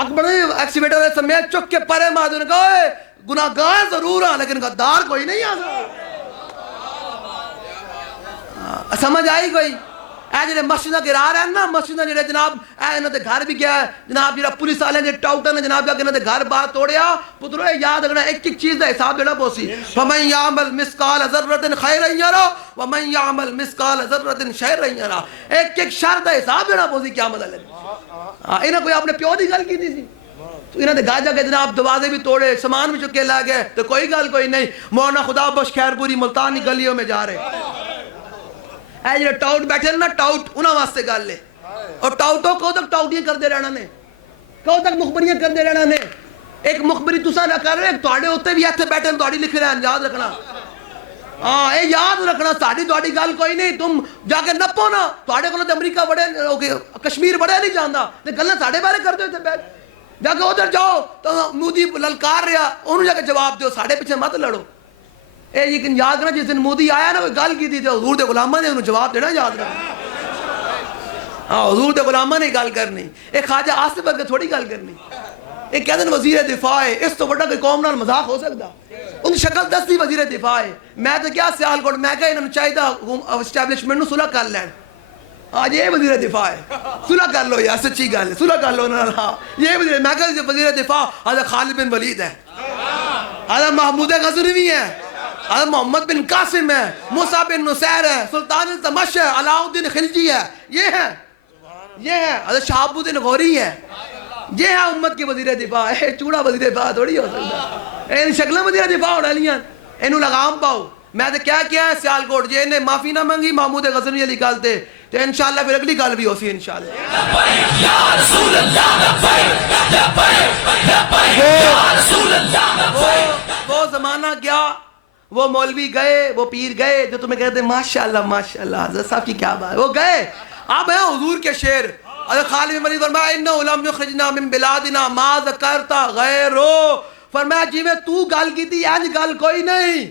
اکبر نے ایکسیویٹر دے سمیت چک کے پرے مار دے نے کہا اے گناہگار ضرور ہاں لیکن غدار کوئی نہیں آ سکتا. سمجھ آئی کوئی؟ اے جڑے مسجداں گرا رہے ہیں نا مسجداں جڑے جناب اے انہاں دے گھر بھی گیا جناب جڑا پولیس والے جے ٹاؤٹر نے جناب جا کے انہاں دے گھر باہر توڑیا پترو یاد رکھنا ایک ایک چیز دا حساب دینا پوسی فمن یعمل مثقال ذرۃ خیرا یرا ومن یعمل مثقال ذرۃ شرا یرا ایک ایک شر دا حساب دینا پوسی قیامت والے انہاں کوئی اپنے پیو دی گل کیتی سی تو انہاں دے گاجا کے جناب دروازے بھی توڑے سامان بھی چکے لا گئے تو کوئی گل کوئی نہیں مولانا خدا بخش خیر پوری ملتانی گلیوں میں جا رہے اے جڑے ٹاؤٹ بیٹھے نا ٹاؤٹ انہاں واسطے گل ہے اور ٹاؤٹوں کو تک ٹاؤٹیاں کردے رہنا نے کو تک مخبریاں کردے رہنا نے ایک مخبری تساں نہ کر رہے تواڈے اوتے بھی ایتھے بیٹھے تواڈی لکھ رہے ہیں یاد رکھنا ہاں اے یاد رکھنا ساڈی تواڈی گل کوئی نہیں تم جا کے نپو نا تواڈے کولوں تے امریکہ بڑے کشمیر بڑے نہیں جاندا تے گلاں ساڈے بارے کردے تے بیٹھ جا کے ادھر جاؤ تو مودی للکار رہا انہوں جا کے جواب دیو ساڑھے پیچھے مت لڑو اے لیکن یاد رکھنا جس دن مودی آیا نا کوئی گل کی تھی تو حضور دے غلامہ نے انہوں جواب دینا یاد رکھنا ہاں حضور دے غلامہ نے گل کرنی ایک خواجہ آصف کے تھوڑی گل کرنی ایک کہتے ہیں وزیر دفاع ہے اس تو بڑا کوئی قوم نال مذاق ہو سکتا ان شکل دستی وزیر دفاع ہے میں تو کیا سیالکوٹ میں کہا انہوں چاہیے اسٹیبلشمنٹ نو صلح کر لین آج یہ وزیر دفاع ہے صلح کر لو یار سچی گل ہے صلح کر لو ہاں یہ وزیر میں کہا وزیر دفاع حضرت خالد بن ولید ہے حضرت محمود غزنوی ہے حضرت محمد بن قاسم ہے موسیٰ بن نصیر ہے سلطان التمش ہے علاؤالدین خلجی ہے یہ ہے حضرت شہاب الدین غوری ہے یہ ہے امت کی وزیر دفاع ہے چوڑا وزیر دفاع تھوڑی ہو سکتا ہے ان شکلیں وزیر دفاع ہونا لیاں انہوں لگام پاؤ میں تو کیا ہے سیالکوٹ جے انہیں معافی نہ منگی محمود غزنوی علی گل تے تو انشاءاللہ پھر اگلی گل بھی ہو سی انشاءاللہ وہ زمانہ گیا وہ مولوی گئے وہ پیر گئے جو تمہیں کہتے ہیں ماشاءاللہ حضرت صاحب کی کیا بات وہ گئے اب ہیں حضور کے شعر حضرت خالد بن ولید فرمایا انہو لم یخرجنا من بلادنا ما ذکرتا غیرو فرمایا جی میں تو گل کی تھی اینج گل کوئی نہیں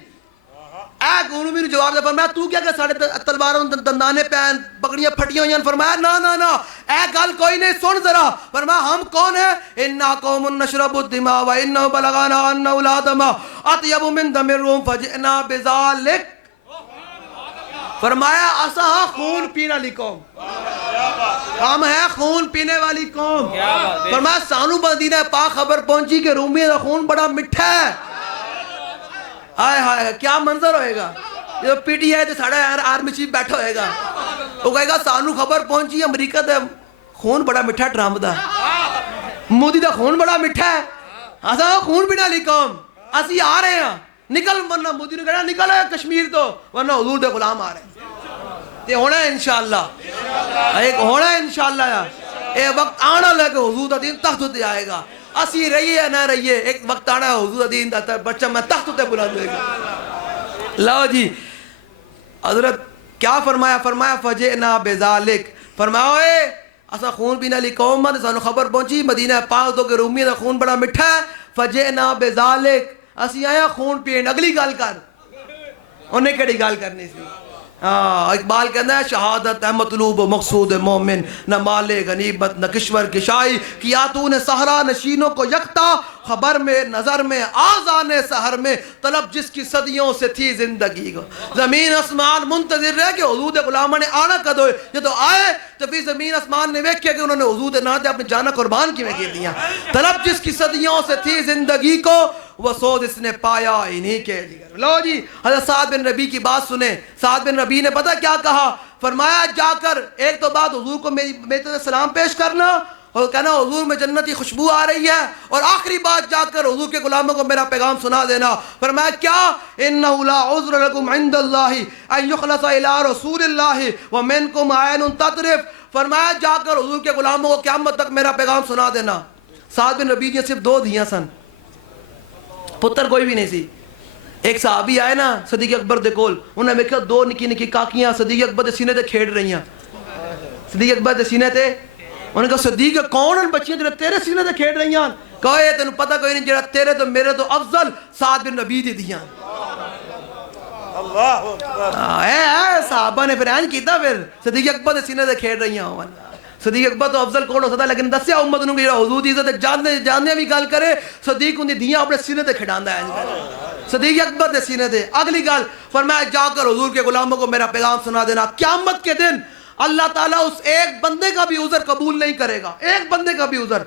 اے گونو میرے جواب دے فرمایا تو کیا کہ ساڑھے تلواروں دندانے پہن پکڑیاں پھٹیاں ہوئیں فرمایا نا اے گل کوئی نہیں سن ذرا فرمایا ہم کون ہیں اِنَّا قَوْمٌ نَشْرَبُ الدِّمَاءَ وَإِنَّهُ بَلَغَانَا أَنَّهُ لَا دَمَ أَطْيَبُ مِن دَمِ الرُّومِ فَجِئْنَا بِذَلِكَ فرمایا اسا ہاں خون پینے والی قوم ہم ہیں خون پینے والی قوم فرمایا سانو مدینہ پاک خبر پہنچی کہ رومی کا خون بڑا مٹھا ہے ہائے ہائے کیا منظر ہوئے گا یہ پی ٹی ہے جو ساڑھا آرمی چیف بیٹھا ہوئے گا وہ کہے گا سانو خبر پہنچی امریکہ دے خون بڑا مٹھا ٹرمپ دا مودی دا خون بڑا مٹھا ہے اسا خون پینے والی قوم اسی آ رہے ہیں نکل ورنہ مودی نے کہنا نکل ہے کشمیر تو ورنہ حضور دے غلام آ رہے ہیں یہ ہونا ہے انشاءاللہ ایک ہونا ہے انشاءاللہ اے وقت آنا لے کہ حضور دا دین تخت ہوتے آئے گا اسی رہیے نہ رہیے ایک وقت آنا ہے حضور دا دین دا بچہ میں تخت ہوتے بلند ہوئے گا لو جی حضرت کیا فرمایا فجئنا بذالک فرمایا اے اسا خون پینے والی قوم ہے سانو خبر پہنچی مدینہ پاک تو کہ رومی دا خون بڑا مٹھا ہے فجئنا بذالک اسی آیا خون پین اگلی گال کر انہیں کڑی گال کرنی سی اقبال کہنا ہے شہادت ہے مطلوب و مقصود مومن نہ مال غنیمت نہ کشور کشائی کیا تو نے صحرا نشینوں کو یکتا خبر میں نظر میں آذان سحر میں طلب جس کی صدیوں سے تھی زندگی کو زمین اسمان منتظر رہے کہ حضور غلامہ نے آنا کدو یہ تو آئے تو پھر زمین اسمان نے ویکھیا کہ انہوں نے حضور نہ دے اپنی جانا قربان کی میں کی دیا طلب جس کی صدیوں سے تھی زندگی کو وہ سود اس نے پایا انہی کے دیگر لو جی حضرت سعد بن ربیع کی بات سنیں سعد بن ربیع نے پتہ کیا کہا فرمایا جا کر ایک تو بات حضور کو میری طرف سلام پیش کرنا اور کہنا حضور میں جنت کی خوشبو آ رہی ہے اور آخری بات جا کر حضور کے غلاموں کو میرا پیغام سنا دینا فرمایا کیا انہو لا عذر لکم عند اللہ ان یخلص الى رسول اللہ ومنکم عین تطرف فرمایا جا کر حضور کے غلاموں کو قیامت تک میرا پیغام سنا دینا سعد بن ربیع نے صرف 2 دھیاں سن پتر کوئی بھی نہیں سی ایک صحابی آئے نا صدیق اکبر دے کول انہیں میں کہا 2 نکی نکی کاکیاں صدیق اکبر دے سینے تے کھیڑ رہی ہیں صدیق اکبر دے سینے تے انہوں نے کہا صدیق کون ہیں بچیاں جو تیرے سینے تے کھیڑ رہی ہیں کہا یہ تینوں پتہ کوئی نہیں جڑا تیرے تو میرے تو افضل سعد بن ربیع دی دیاں اے صحابہ نے پھر این کیتا پھر صدیق اکبر دے سینے تے کھیڑ رہی ہیں صدیق اکبر تو افضل کون ہو سکتا لیکن دسیا امت نوں کہ حضور دی عزت جاننے بھی گل کرے صدیق ان دی دیاں اپنے سینے تے کھڑاندا ہے صدیق اکبر دے سینے تے اگلی گل فرمایا جا کر حضور کے غلاموں کو میرا پیغام سنا دینا قیامت کے دن اللہ تعالیٰ اس ایک بندے کا بھی عذر قبول نہیں کرے گا. ایک بندے کا بھی عذر.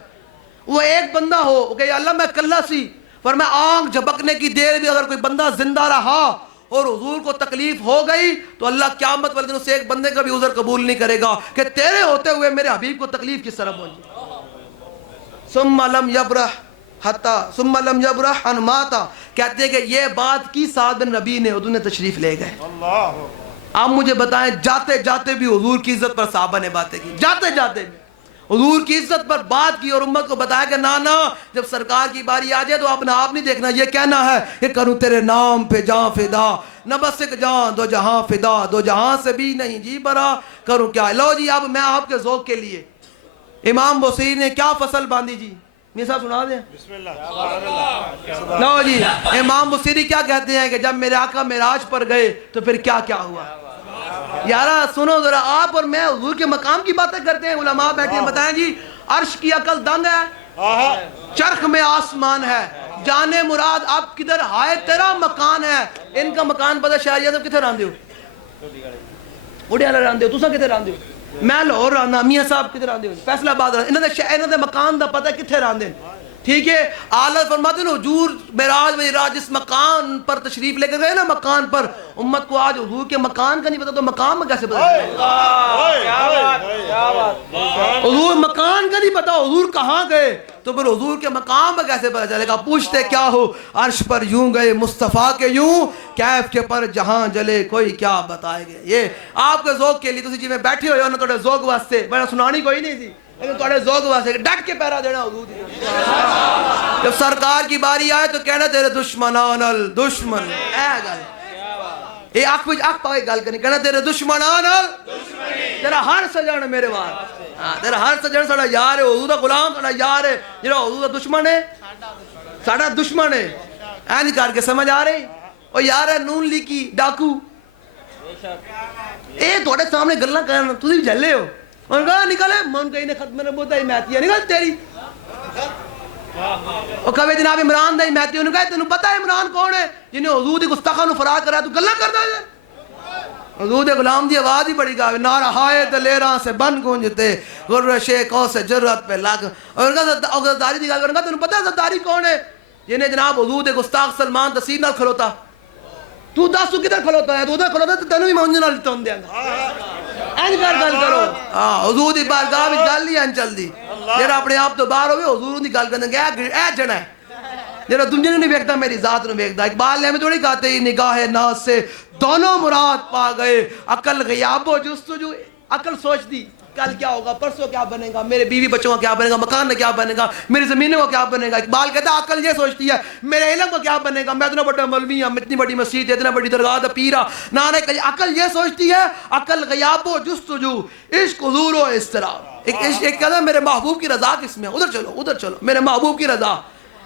وہ ایک بندہ ہو کہ یا اللہ میں کلہ سی، پر میں آنکھ جھپکنے کی دیر بھی اگر کوئی بندہ زندہ رہا اور حضور کو تکلیف ہو گئی تو اللہ قیامت والے دن اس ایک بندے کا بھی عذر قبول نہیں کرے گا کہ تیرے ہوتے ہوئے میرے حبیب کو تکلیف کس طرح پہنچی. ثم لم یبرح حتی ثم لم یبرح ان ماتا. کہتے ہیں کہ یہ بات کی سعد بن ربیع نے، حضور نے تشریف لے گئے. آپ مجھے بتائیں جاتے جاتے بھی حضور کی عزت پر صحابہ نے باتیں کی، جاتے جاتے بھی حضور کی عزت پر بات کی اور امت کو بتایا کہ نانا جب سرکار کی باری آ جائے تو اپنا آپ نہیں دیکھنا، یہ کہنا ہے کہ کروں تیرے نام پہ جاں فدا، نہ بس ایک جان دو جہاں فدا، دو جہاں سے بھی نہیں جی برا، کروں کیا. لو جی اب میں آپ کے ذوق کے لیے امام بصیری نے کیا فصل باندھی جی، میرے ساتھ سنا دیں. بسم اللہ. لو جی امام بصیری کیا کہتے ہیں کہ جب میرے آقا معراج پر گئے تو پھر کیا کیا ہوا. یارا سنو ذرا، آپ اور میں حضور کے مقام کی باتیں کرتے ہیں، علماء بیٹھے ہیں بتائیں جی عرش کی عقل دنگ ہے، چرخ میں آسمان ہے، جانے مراد اب کدھر ہائے تیرا مکان ہے. ان کا مکان پتہ شاہ صاحب کتنے راندے ہو؟ اڑیالہ راندے ہو، تساں کتنے راندے ہو؟ میں لاہور رہنا، میاں صاحب کتنے راندے ہو؟ فیصل آباد رہنا. انہوں نے مکان دا پتہ کتنے راندے. ٹھیک ہے، اعلیٰ فرماتے ہیں حضور معراج جس مکان پر تشریف لے کر گئے نا، مکان پر، امت کو آج حضور کے مکان کا نہیں پتا تو مقام میں کیسے پتا؟ حضور مکان کا نہیں پتا، حضور کہاں گئے تو پھر حضور کے مقام میں کیسے پتا چلے گا؟ پوچھتے کیا ہو عرش پر یوں گئے مصطفیٰ کے یوں، کیف کے پر جہاں جلے کوئی کیا بتائے گے. یہ آپ کے ذوق کے لیے تسی جی میں بیٹھے ہوئے ہو نا، توڑے ذوق واسطے میں سنانی کوئی نہیں تھی، لیکن توڑے ذوق واسطے ڈٹ کے پیرا دینا حضور دی. جب سرکار کی باری آئے تو کہنا تیرے دشمنان الدشمن، اے گل اے آنکھ پہ آنکھ پاگے گل کرنی، کہنا تیرے دشمنان الدشمن، تیرا ہر سجن میرے وار، تیرا ہر سجن ساڑا یار ہے، حضور دا غلام ساڑا یار ہے، جنہا حضور دا دشمن ہے ساڑا دشمن ہے. این کر کے سمجھ آ رہی؟ او یار ہے نون لیکی ڈاکو، اے توڑے سامنے گلنا کرنا تُسی بھی جھلے ہو. انہوں نے کہا نکلے من کہیں نے ختم نبوت ہے میتی ہے، نکل تیری. اور کہے جناب عمران دا میتی، انہوں نے کہا تینوں پتہ ہے عمران کون ہے جنہیں حضور دی گستاخہ نو فرار کرا تو گلہ کر دا جائے. حضور دے غلام دی آواز ہی بڑی گاوے، نعرہ ہائے دلیراں سے بن گونجتے غر شیخوں سے جرت پہ لگ. اور انہوں نے کہا زداری دی گاوے، انہوں نے کہا تینوں پتہ ہے زداری کون ہے جنہیں جناب حضور دے گستاخ سلمان تسیر نال کھلوتا. تو دس تو کدھر کھلوتا ہے؟ تو ادھر کھلوتا ہے تو تینوں بھی مونجے نال تون دیا گا. این کر گل کرو، حضور دی بارگاہ وچ گل ہی این چل دی. جڑا اپنے آپ تو باہر ہوئے حضور دی گل کرنے گیا اے جڑا ہے جڑا دنیا نہیں ویکھتا میری ذات نو ویکھدا. اقبال نے ہمیں تھوڑی کہتے ہی نگاہ ناز سے دونوں مراد پا گئے، عقل غیاب و جستجو. عقل سوچ دی کل کیا ہوگا، پرسوں کیا بنے گا، میرے بیوی بچوں کا کیا بنے گا، مکان میں کیا بنے گا، میری زمینوں کا کیا بنے گا. اقبال کہتا ہے عقل یہ سوچتی ہے میرے علم کا کیا بنے گا، میں اتنا بڑا مولوی ہوں، اتنی بڑی مسجد اتنا بڑی درگاہ دا پیر ہوں. عقل یہ سوچتی ہے، عقل غیاب و جستجو، عشق حضور و اضطراب. ایک کہتا ہے میرے محبوب کی رضا کس میں ہے، ادھر چلو ادھر چلو، میرے محبوب کی رضا،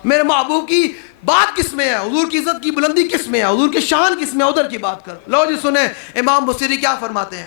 میرے محبوب کی بات کس میں ہے، حضور کی عزت کی بلندی کس میں ہے، حضور کی شان کس میں ہے، ادھر کی بات کر. لو جی سنیں امام بصیری کیا فرماتے ہیں.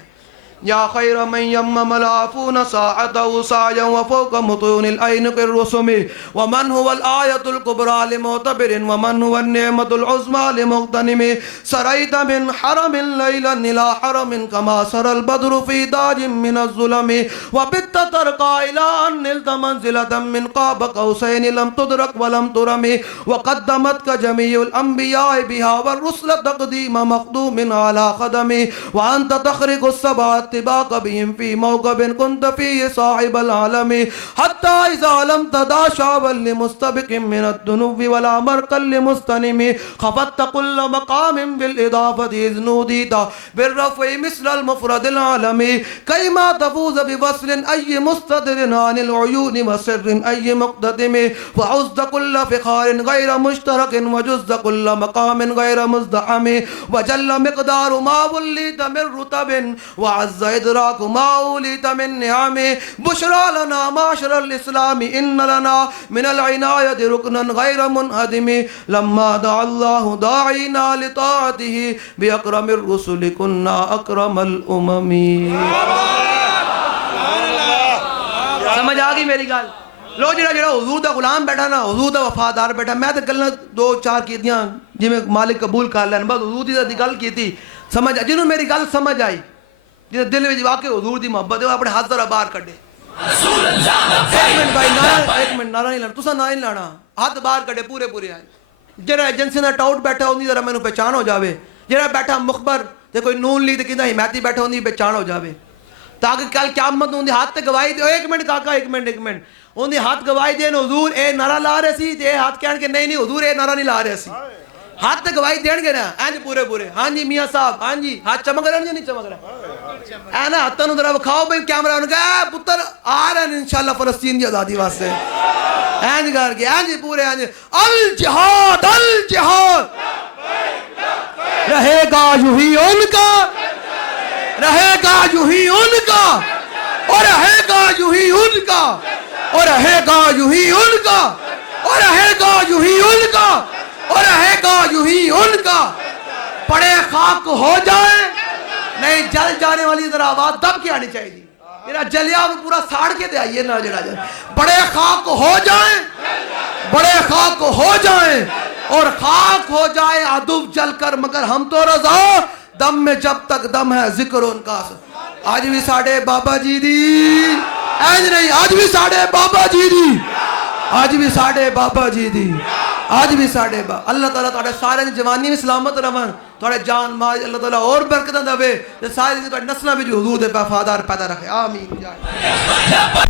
یا خیر من یمم العافون ساعته سعیا وفوق مطون العین الرسم ومن هو الآیت الکبرى لمعتبر ومن هو النعمت العظمى لمغتنم سریت من حرم لیلا الى حرم كما سر البدر في داج من الظلم وبت ترقى الى ان نلت منزلة من قاب قوسين لم تدرك ولم ترم وقدمتك جميع الانبیاء بها والرسل تقدیم مقدوم على قدم وانت تخرق السبعات اتباق بهم في موقب كنت فيه صاحب العالم حتى إذا لم تداشا لمستبق من الدنو ولا مرقا لمستنم خفت كل مقام بالإضافة إذ نوديت بالرفع مثل المفرد العالمي كيما تفوز بوصل أي مستدر عن العيون وسر أي مقتدم وعزد كل فخار غير مشترك وجزد كل مقام غير مزدحم وجل مقدار ما وليت من رتب وعز ادراک ما اولیت من نعم بشرا لنا معاشر الاسلام ان لنا من العنایت رکنا غیر منہدم لما دعا اللہ داعینا لطاعته باکرم الرسل کنا اکرم الامم. سمجھ آگئی میری گل؟ لو جڑا حضور دا غلام بیٹھا نا، حضور دا وفادار بیٹھا، میں تو گلنا دو چار کیتیاں جی میں مالک قبول کر لین، بس حضور دی گل کی تھی. سمجھ جنہوں میری گل سمجھ آئی جس دل میں واقع حضور دی محبت ہے وہ اپنے ہاتھ ذرا باہر کڈے. ایک منٹ بھائی ایک منٹ نعرہ نہیں لانا تسا نہ نہیں لانا ہاتھ باہر کڈے پورے پورے آئے. جڑا ایجنسی دا ٹاؤٹ بیٹھا ہوندی ذرا مینوں پہچان ہو جاوے. جڑا بیٹھا مخبر تے کوئی نون لی تے کیندا حمایتی بیٹھا ہوندی پہچان ہو جاوے تاکہ کل قیامت ہوندی ہاتھ تے گواہی دے. ایک منٹ کاکا ایک منٹ ہوندی ہاتھ گواہی دین حضور اے نعرہ لا رہے سی تے اے ہاتھ کہن کہ نہیں حضور اے نعرہ نہیں لا رہے سی. ہاتھ تے گواہی دین گے نا انج پورے پورے. ہاں جی میاں صاحب ہاں جی ہاتھ چمک رہے ہیں نہیں چمک رہے اے نا ہاتھاں نوں ذرا وکھاؤ بھئی کیمرہ نوں کہ پتر آ رہے ہیں انشاءاللہ فلسطین دی آزادی واسطے. اینج کر کے اینج پورے اینج الجہاد رہے گا یوں ہی ان کا رہے گا یوں ہی ان کا اور رہے گا یوں ہی ان کا اور رہے گا یوں ہی ان کا اور رہے گا یوں ہی ان کا اور رہے گا یوں ہی ان کا. پڑے خاک ہو جائیں نہیں جل جانے والی ذرا آواز دب کے آنی چاہیے. میرا جلیا پورا ساڑ کے دے آئیے نہ جڑا جائے. بڑے خاک ہو جائیں بڑے خاک ہو جائیں اور خاک ہو جائے عدو جل کر مگر ہم تو رضا دم میں جب تک دم ہے ذکر ان کا. آج بھی ساڑھے بابا جی دی اینج نہیں آج بھی ساڑھے بابا جی دی آج بھی ساڑھے بابا جی دی آج بھی ساڑھے اللہ تعالیٰ تھوڑے سارے جوانی میں سلامت رہن تھوڑے جان مال اللہ تعالیٰ اور برکتاں دے سارے نسلاں بھی جو حضور دے وفادار پیدا رکھے. آمین.